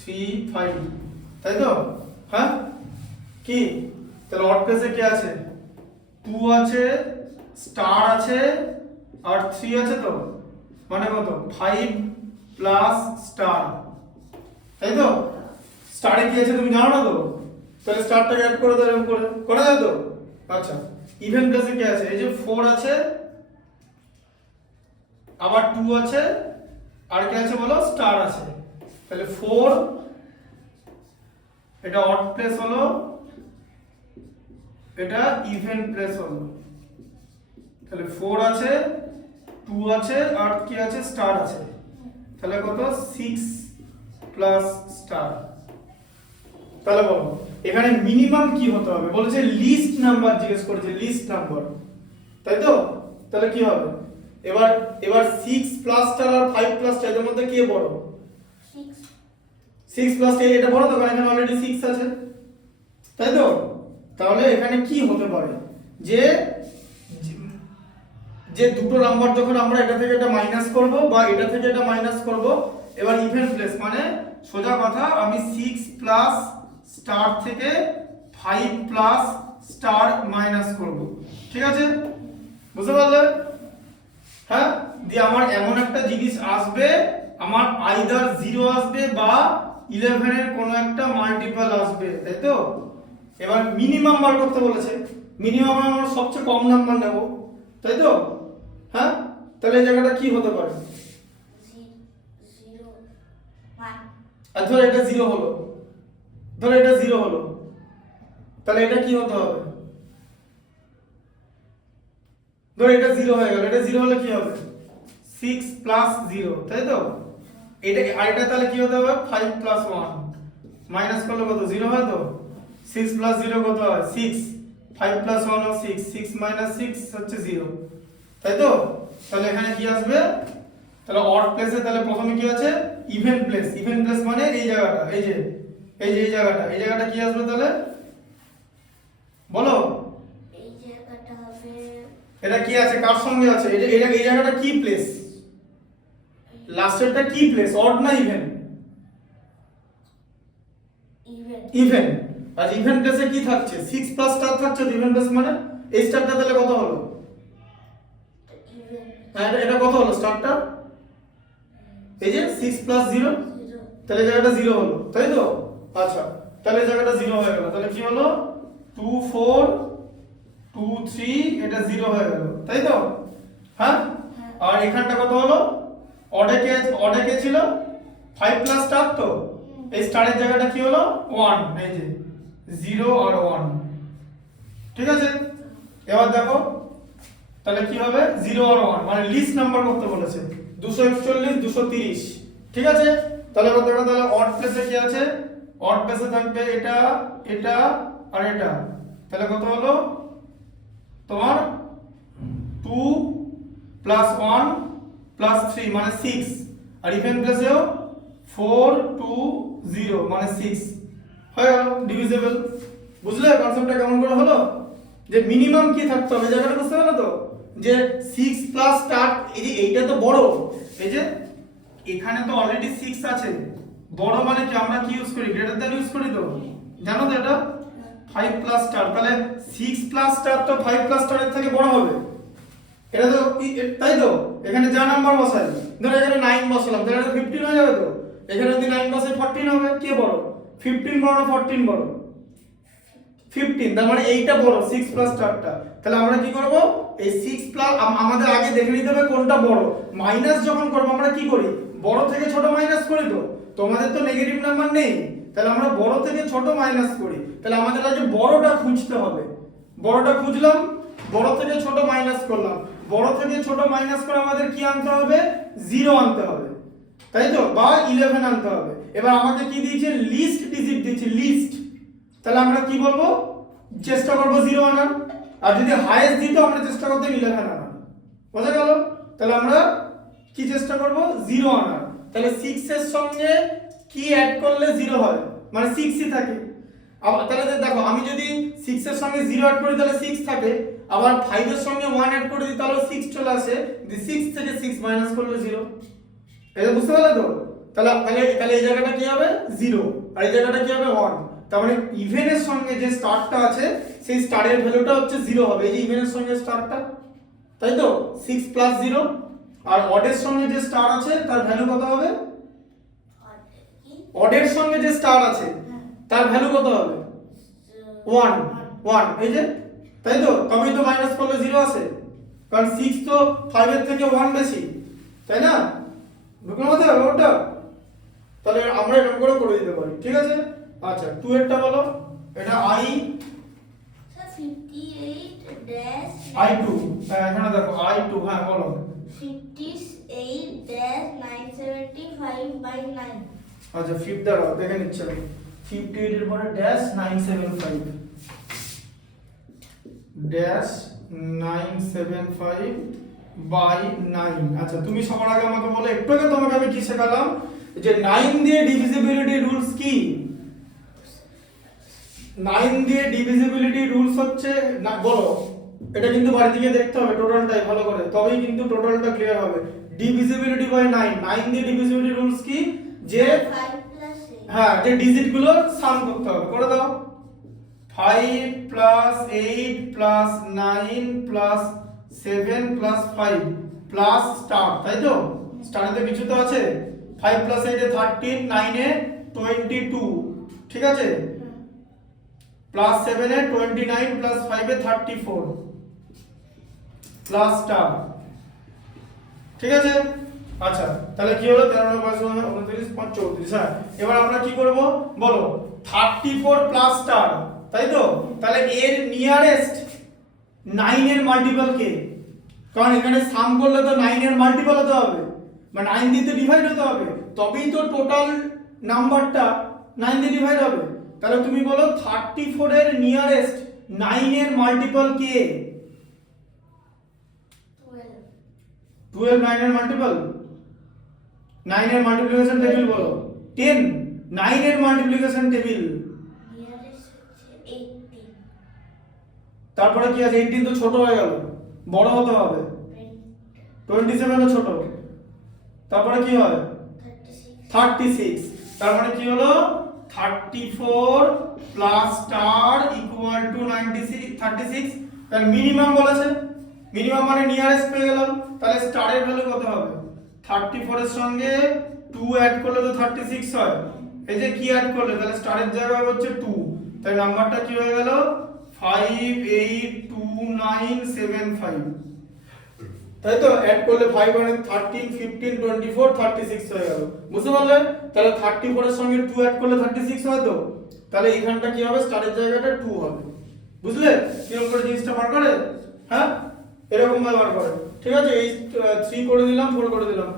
3 5 তাই তো হ্যাঁ কি তাহলে অড প্লেসে কে আছে 2 আছে স্টার আছে আর 3 আছে তো মানে কত 5 প্লাস স্টার তাই তো স্টারে কি আছে তুমি জানো না তো তাহলে স্টারটাকে অ্যাড করে দাও এরকম করে করা যায় তো আচ্ছা ইভেন প্লেসে কি আছে এই যে 4 আছে আবার 2 আছে আর কি আছে বলো স্টার আছে তাহলে 4 এটা অড প্লেস হলো এটা ইভেন প্লেস হলো তাহলে 4 আছে 2 আছে আর কি আছে স্টার আছে তাহলে কত 6 প্লাস স্টার তাহলে বলো এখানে মিনিমাম কি হতে হবে বলেছে লিস্ট নাম্বার জিজ্ঞেস করেছে লিস্ট নাম্বার তাই তো তাহলে কি হবে এবার 6 প্লাস স্টার আর 5 প্লাস স্টার এর মধ্যে কে বড় 6 প্লাস এটা বড় তো কারণ এখানে অলরেডি 6 আছে তাই তো তাহলে এখানে কি হতে পারে যে যে দুটো নাম্বার যখন আমরা এটা থেকে এটা মাইনাস করব বা এটা থেকে এটা মাইনাস করব এবার ইভেন প্লেস মানে সোজা কথা আমি 6 প্লাস স্টার থেকে 5 প্লাস স্টার মাইনাস করব ঠিক আছে বুঝতে পারলে হ্যাঁ দিয়ে আমার এমন একটা জিনিস আসবে আমার আইদার 0 আসবে বা 11 এর কোনো একটা মাল্টিপল আসবে তাই তো এবার মিনিমাম বার করতে বলেছে মিনিমাম আমরা সবচেয়ে কম নাম্বার নেব তাই তো হ্যাঁ তাহলে এই জায়গাটা কি হতে পারে 0 1 আর ধর এটা 0 হলো ধর এটা 0 হলো তাহলে এটা কি হতে হবে ধর এটা 0 হয়ে গেল এটা 0 হলে কি হবে 6 প্লাস 0 তাই তো এটা আর এটা তাহলে কি হতে হবে 5 প্লাস 1 মাইনাস করলে কত 0 হয় তো 6 প্লাস 0 কত হয় 6 5 প্লাস 1 ও 6 6 মাইনাস 6 হচ্ছে 0 তাই তো তাহলে এখানে কি আসবে তাহলে অড প্লেসে তাহলে প্রথমে কি আছে ইভেন প্লেস মানে এই জায়গাটা এই জায়গাটা কি আসবে তাহলে বলো এই জায়গাটা হবে এটা কি আছে কার সঙ্গে আছে এই জায়গাটা কি প্লেস লাস্টেরটা কি প্লেস অড না ইভেন ইভেন আর ইভেন প্লেসে কি থাকছে 6 প্লাস স্টার থাকছে ইভেন প্লেস মানে এই স্টারটা তাহলে কত হলো হ্যাঁ এটা কত হলো স্টারটা এই যে 6 প্লাস 0 তাহলে জায়গাটা 0 হলো তাই তো আচ্ছা তাহলে জায়গাটা 0 হয়ে গেল তাহলে কি হলো 2 4 2 3 এটা 0 হয়ে গেল তাই তো হ্যাঁ আর এখানটা কত হলো অডে কে ছিল 5 প্লাস স্টার তো এই স্টারের জায়গাটা কি হলো 1 এই যে 0 আর 1 ঠিক আছে এবার দেখো তাহলে কি হবে 0 আর 1 মানে লিস্ট নাম্বার করতে বলেছে 241 230 ঠিক আছে তাহলে এবার দেখো তাহলে অড প্লেসে কি আছে অড প্লেসে থাকবে এটা আর এটা তাহলে কত হলো তোমার 2 প্লাস 1 প্লাস 3 মানে 6 আর ইভেন প্লেসেও 4 2 0 মানে 6 হয়ে গেল ডিভিজিবল বুঝলে কনসেপ্টটা কেমন করে হলো যে মিনিমাম কি থাকতে হবে জায়গাটা বুঝতে পারলে তো যে 6 প্লাস স্টার এই যে এইটা তো বড় এই যে এখানে তো অলরেডি 6 আছে বড় মানে কি আমরা কি ইউজ করি গ্রেটার দ্যান ইউজ করি তো জানো তো এটা 5 প্লাস স্টার তাহলে 6 প্লাস স্টার তো 5 প্লাস স্টারের থেকে বড় হবে এটা তো তাই তো, এখানে যা নাম্বার বসাই, ধরো এখানে 9 বসালাম, তাহলে এটা 15 হয়ে যাবে তো। এখানে যদি 9 বসাই 14 হবে। কে বড়, 15 বড় না 14 বড়? 15। তার মানে এইটা বড়, 6 প্লাস স্টারটা। তাহলে আমরা কি করব, এই 6 প্লাস আমাদের আগে দেখে নিতে হবে কোনটা বড়। মাইনাস যখন করব আমরা কি করি, বড় থেকে ছোট মাইনাস করি। তো তোমাদের তো নেগেটিভ নাম্বার নেই, তাহলে আমরা বড় থেকে ছোট মাইনাস করি। তাহলে আমাদের আগে বড়টা খুঁজতে হবে। বড়টা খুঁজলাম, বড় থেকে ছোট মাইনাস করলাম। বড় থেকে ছোট মাইনাস করে আমাদের কি আনতে হবে, 0 আনতে হবে, তাই তো, বা 11 আনতে হবে। এবার আমাকে কি দিয়েছে, লিস্ট ডিজিট দিয়েছে, লিস্ট। তাহলে আমরা কি বলবো, চেষ্টা করব 0 আনার। আর যদি হাইয়েস্ট দিত আমরা চেষ্টা করতাম 11 আনার। বোঝা গেল? তাহলে আমরা কি চেষ্টা করব, 0 আনার। তাহলে 6 এর সঙ্গে কি অ্যাড করলে 0 হয়, মানে 6ই থাকে। আবার তাহলে দেখো, আমি যদি 6 এর সঙ্গে 0 অ্যাড করি তাহলে 6 থাকে, আবার 5 এর সঙ্গে 1 অ্যাড করে দিই তাহলে 6 চলে আসে। যদি 6 থেকে 6 মাইনাস করলে 0। এটা বুঝতে পারলে তো? তাহলে তাহলে তাহলে এই জায়গাটা কি হবে, 0, আর এই জায়গাটা কি হবে, 1। তার মানে ইভেনের সঙ্গে যে স্টারটা আছে সেই স্টারের ভ্যালুটা হচ্ছে 0 হবে। এই যে ইভেনের সঙ্গে স্টারটা, তাই তো, 6 প্লাস 0। আর অডের সঙ্গে যে স্টার আছে তার ভ্যালু কত হবে, অডের সঙ্গে যে স্টার আছে তার ভ্যালু কত হবে, 1 1। এই যে, তাই তো, তবেই তো মাইনাস করলে 0 আসে, কারণ 6 তো 5 এর থেকে 1 বেশি, তাই না? ঢুকলো মাথায় ব্যাপারটা? তাহলে আমরা এরকম করে দিতে পারি, ঠিক আছে? আচ্ছা, 2 এরটা বলো। এটা i স্যার 58 ড্যাশ i2, এখানে দেখো i2, হ্যাঁ বলো। 58 ড্যাশ 975 বাই 9। আচ্ছা, 5 দাঁড়াও দেখে নিচ্ছি আমি। 58 এর পরে ড্যাশ 975 ড্যাশ 975 বাই 9। আচ্ছা, তুমি সবার আগে আমাকে বলো, একটু আগে তোমাকে আমি কি শেখালাম, যে 9 দিয়ে ডিভিজিবিলিটি রুলস কি? 9 দিয়ে ডিভিজিবিলিটি রুলস হচ্ছে না, বলো। এটা কিন্তু বাড়ি থেকে দেখতে হবে টোটালটাই ভালো করে, তবেই কিন্তু টোটালটা ক্লিয়ার হবে। ডিভিজিবিলিটি বাই 9, 9 দিয়ে ডিভিজিবিলিটি রুলস কি, যে 5 প্লাস 8। হ্যাঁ, যে ডিজিটগুলো সাম করতে হবে, করে দাও। 5 plus 8 plus 9 plus 7 plus 5 plus star, তাই তো? স্টারেতে কিছু তো আছে। 5 প্লাস 8 এ 13, 9 এ 22, ঠিক আছে, প্লাস 7 এ 29 প্লাস 5 এ 34 প্লাস স্টার, ঠিক আছে? আচ্ছা, তাহলে কি হলো, 13 5 29 5 34। হ্যাঁ, এবার আমরা কি করব বলো, 34 প্লাস স্টার, তাই তো? তাহলে এর নিয়ারেস্ট 9 এর মাল্টিপল কে? কারণ এখানে সাম করলে তো 9 এর মাল্টিপল হতে হবে, মানে 9 দিয়ে ডিভাইড হতে হবে, তবেই তো টোটাল নাম্বারটা 9 দিয়ে ডিভাইড হবে। তাহলে তুমি বলো 34 এর নিয়ারেস্ট 9 এর মাল্টিপল কে? 12 9 এর মাল্টিপল, 9 এর মাল্টিপ্লিকেশন টেবিল বলো। 10 9 এর মাল্টিপ্লিকেশন টেবিল, নিয়ারেস্ট হচ্ছে 18। তারপরে কি আছে, 18 তো ছোট হয়ে গেল, বড় হতে হবে। 27 তো ছোট, তারপরে কি হয়, 36। তার মানে কি হলো, 34 প্লাস স্টার ইকুয়াল টু 36। কারণ মিনিমাম বলেছে, মিনিমাম মানে নিয়ারেস্ট পেয়ে গেলাম। তাহলে স্টারের ভ্যালু কত হবে, 34 এর সঙ্গে 2 অ্যাড করলে তো 36 হয়। এই যে কি অ্যাড করলে, তাহলে স্টারের জায়গায় হচ্ছে 2, তাই নাম্বারটা কি হয়ে গেল, 582975, তাই তো? অ্যাড করলে 5 মানে 13 15 24 36 হয়ে গেল, বুঝতে পারলে? তাহলে 34 এর সঙ্গে 2 অ্যাড করলে 36 হয় তো, তাহলে এখানটা কি হবে, স্টারের জায়গাটা 2 হবে। বুঝলে কিরকম করে জিনিসটা বার করে? হ্যাঁ, এরকম ভাবে বার করে, ঠিক আছে? এই 3 করে দিলাম, 4 করে দিলাম,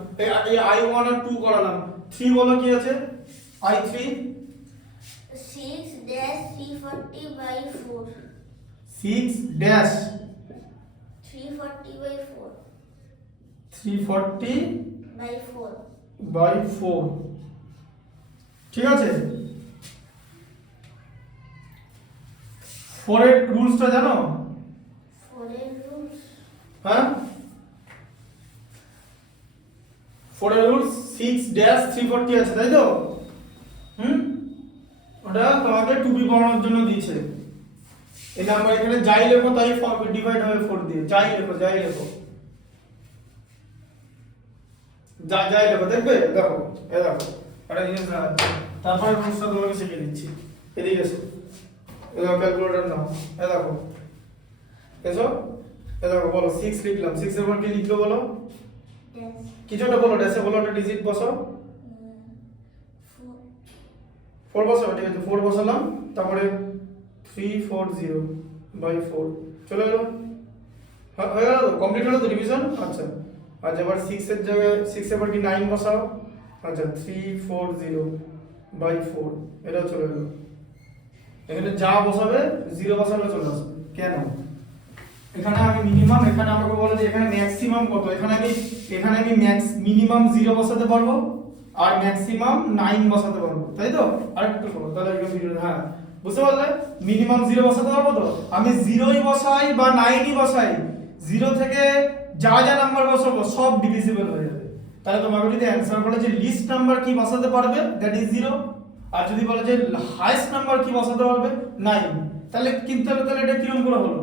এই i1 আর 2 করালাম। 3 বলো কি আছে, i3 6 dash 340 by 4। 6 dash 340 by 4 340 by 4। By 4, ঠিক আছে? 4 এর রুলসটা জানো? 4 এর রুলস, হ্যাঁ, 4 এর রুলস 6 ড্যাশ 340 আছে, তাই তো? ওটা তোমাকে টুপি পড়ানোর জন্য দিয়েছে। এই নাম্বার এখানে যাই লেখো তাই ডিভাইড হবে 4 দিয়ে, যাই লেখো যাই দেখো, দেখবে দেখো, এই দেখো একটা জিনিস দেখা যাচ্ছে। তারপরে রুলসটা তোমাকে শিখিয়ে দিচ্ছি। এদিকে এসো, এই দেখো ক্যালকুলেটর নাও, এই দেখো এসো, এই দেখো বলো 6 লিখলাম, 6 এর পর কি লিখবে বলো? কিছু একটা বলো, ড্যাশে বলো, একটা ডিজিট বসাও। 4 বসাও, ঠিক আছে 4 বসালাম, তারপরে 340/4 চলে গেল, হয়ে গেল তো, কমপ্লিট হলো তো ডিভিশন। আচ্ছা আচ্ছা, এবার 6 এর জায়গায় 6 এর পর কি 9 বসাও। আচ্ছা 340/4 এটা চলে গেল। এখানে যা বসাবে 0 বসালে চলে আসবে। কেন? এখানে আমি মিনিমাম, এখানে আমাকে বলে যে এখানে ম্যাক্সিমাম কত, এখানে আমি মিনিমাম 0 বসাতে পারবো আর ম্যাক্সিমাম 9 বসাতে পারবো, তাই তো? আরেকটু করো তাহলে একদম ভিডিও, হ্যাঁ বুঝতে পারলে? মিনিমাম 0 বসাতে পারবো তো, আমি 0ই বসাই বা 9ই বসাই, 0 থেকে যা যা নাম্বার বসাবো সব ডিভিজিবল হয়ে যাবে। তাহলে তোমাকে যদি অ্যানসার বলে যে লিস্ট নাম্বার কি বসাতে পারবে, দ্যাট ইজ 0, আর যদি বলে যে হাইয়েস্ট নাম্বার কি বসাতে পারবে, 9, তাহলে কিন্তু তাহলে এটা কিরকম করে হলো?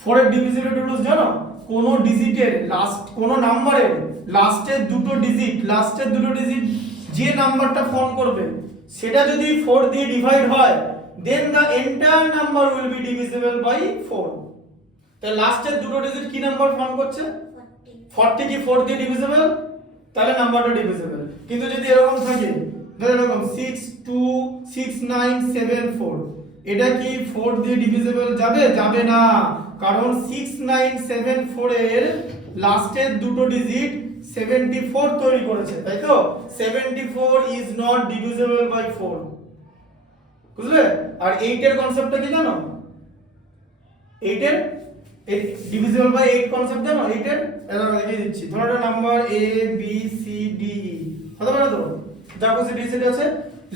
4 এর ডিভিজিবিলিটি রুলস জানো? কোন ডিজিটের লাস্ট, কোন নাম্বারের লাস্টের দুটো ডিজিট যে নাম্বারটা ফর্ম করবে সেটা যদি 4 দিয়ে ডিভাইড হয়, then the entire number will be divisible by 4। তাহলে লাস্টের দুটো ডিজিট কি নাম্বার ফর্ম করছে? 40 কি 4 দিয়ে ডিভিজিবল? তাহলে নাম্বারটা ডিভিজিবল। কিন্তু যদি এরকম থাকে, ধরো এরকম 626974, এটা কি 4 দিয়ে ডিভিজিবল যাবে? যাবে না, কারণ 6974 এর লাস্টের দুটো ডিজিট 74 তৈরি করেছে, তাই তো? 74 ইজ নট ডিভিজিবল বাই 4, বুঝলে? আর 8 এর কনসেপ্টটা কি জানো? 8 এর ডিভিজিবল বাই 8 কনসেপ্ট জানো? 8 এর এটা দেখিয়ে দিচ্ছি। ধরো একটা number a b c d e, হতে পারে তো? যা কিছু ডিজিট আছে,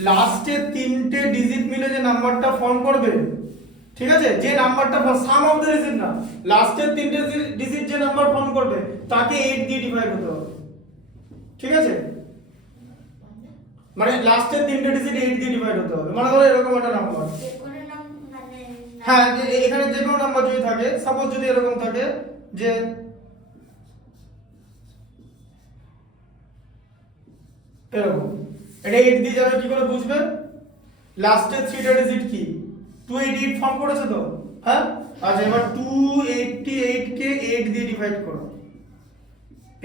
লাস্টের তিনটে ডিজিট মিলে যে নাম্বারটা ফর্ম করবে, ঠিক আছে, যে নাম্বারটা সাম অফ দ্য ডিজিট না, লাস্টের তিনটে ডিজিট যে নাম্বার ফর্ম করবে তাকে 8 দিয়ে ডিভাইড হতে হবে, ঠিক আছে? মানে লাস্টের তিনটে ডিজিট 8 দিয়ে ডিভাইড হতে হবে। মানে ধরো এরকম একটা নাম্বার, হ্যাঁ এখানে যে কোনো নাম্বার যদি থাকে, সাপোজ যদি এরকম থাকে যে এরকম, এটা 8 দিয়ে যাবে, কি করে বুঝবে? লাস্টের 3টা ডিজিট কি 288 ফর্ম করেছে তো, হ্যাঁ? আচ্ছা এবার 288 কে 8 দিয়ে ডিভাইড করো,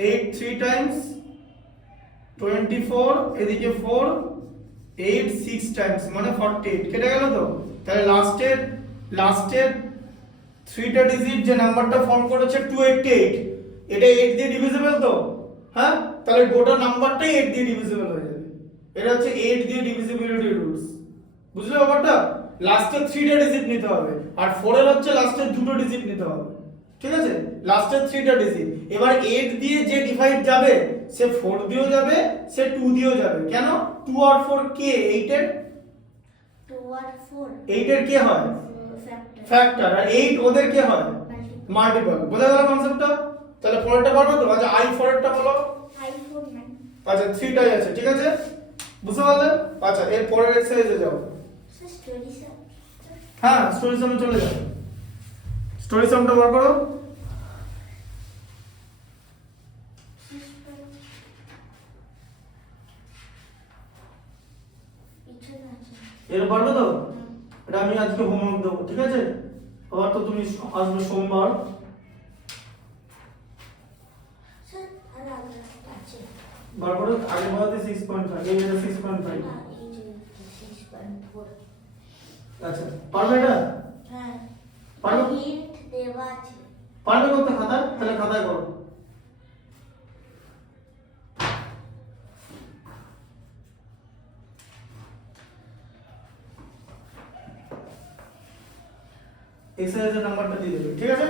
8 3 টাইমস 24, এদিকে 4, 8 6 টাইমস মানে 48, কেটে গেল তো? তাহলে লাস্টের 3টা ডিজিট যে নাম্বারটা ফর্ম করেছে 288, এটা 8 দিয়ে ডিভিজিবল তো, হ্যাঁ? তাহলে গোটা নাম্বারটাই 8 দিয়ে ডিভিজিবল হয়ে যাবে। এটা হচ্ছে 8 দিয়ে ডিভিজিবিলিটি রুলস, বুঝলে ব্যাপারটা? লাস্টের 3টা ডিজিট নিতে হবে, আর 4 এর হচ্ছে লাস্টের দুটো ডিজিট নিতে হবে, ঠিক আছে? লাস্টের 3টা ডিজিট, এবার 8 দিয়ে যে ডিভাইড যাবে সে 4 দিয়েও যাবে, সে 2 দিয়েও যাবে। কেন? 2 আর 4 কে 8 এর? 2 আর 4 8 এর কে হয়? ফ্যাক্টর। আর 8 ওদের কে হয়? মাল্টিপল। বোঝা গেল কনসেপ্টটা? তাহলে 4 এরটা পারবে তো? আচ্ছা i4 এরটা বলো। i4 নাই, আচ্ছা 3টাই আছে, ঠিক আছে, বুঝতে পারলে? আচ্ছা এর পরের এক্সারসাইজে যাও। স্টোরি সাম, হ্যাঁ স্টোরি সামে চলে যাও, স্টোরি সামটা বার করো। পিছনে আছে। এর পারবে তো? এটা আমি আজকে হোমওয়ার্ক দেবো, ঠিক আছে? আবার তো তুমি আসবে সোমবার। স্যার আর আগে আছে বার করো, আগে বলতে 6.5, এই এটা 6.5। না, এই যে 6.4। আচ্ছা পারবে এটা? হ্যাঁ পারবে? হিন্ট দেওয়া আছে। পারবে করতে খাতায়? তাহলে খাতায় করো। এক্সারসাইজের নাম্বারটা দিয়ে দেবে, ঠিক আছে?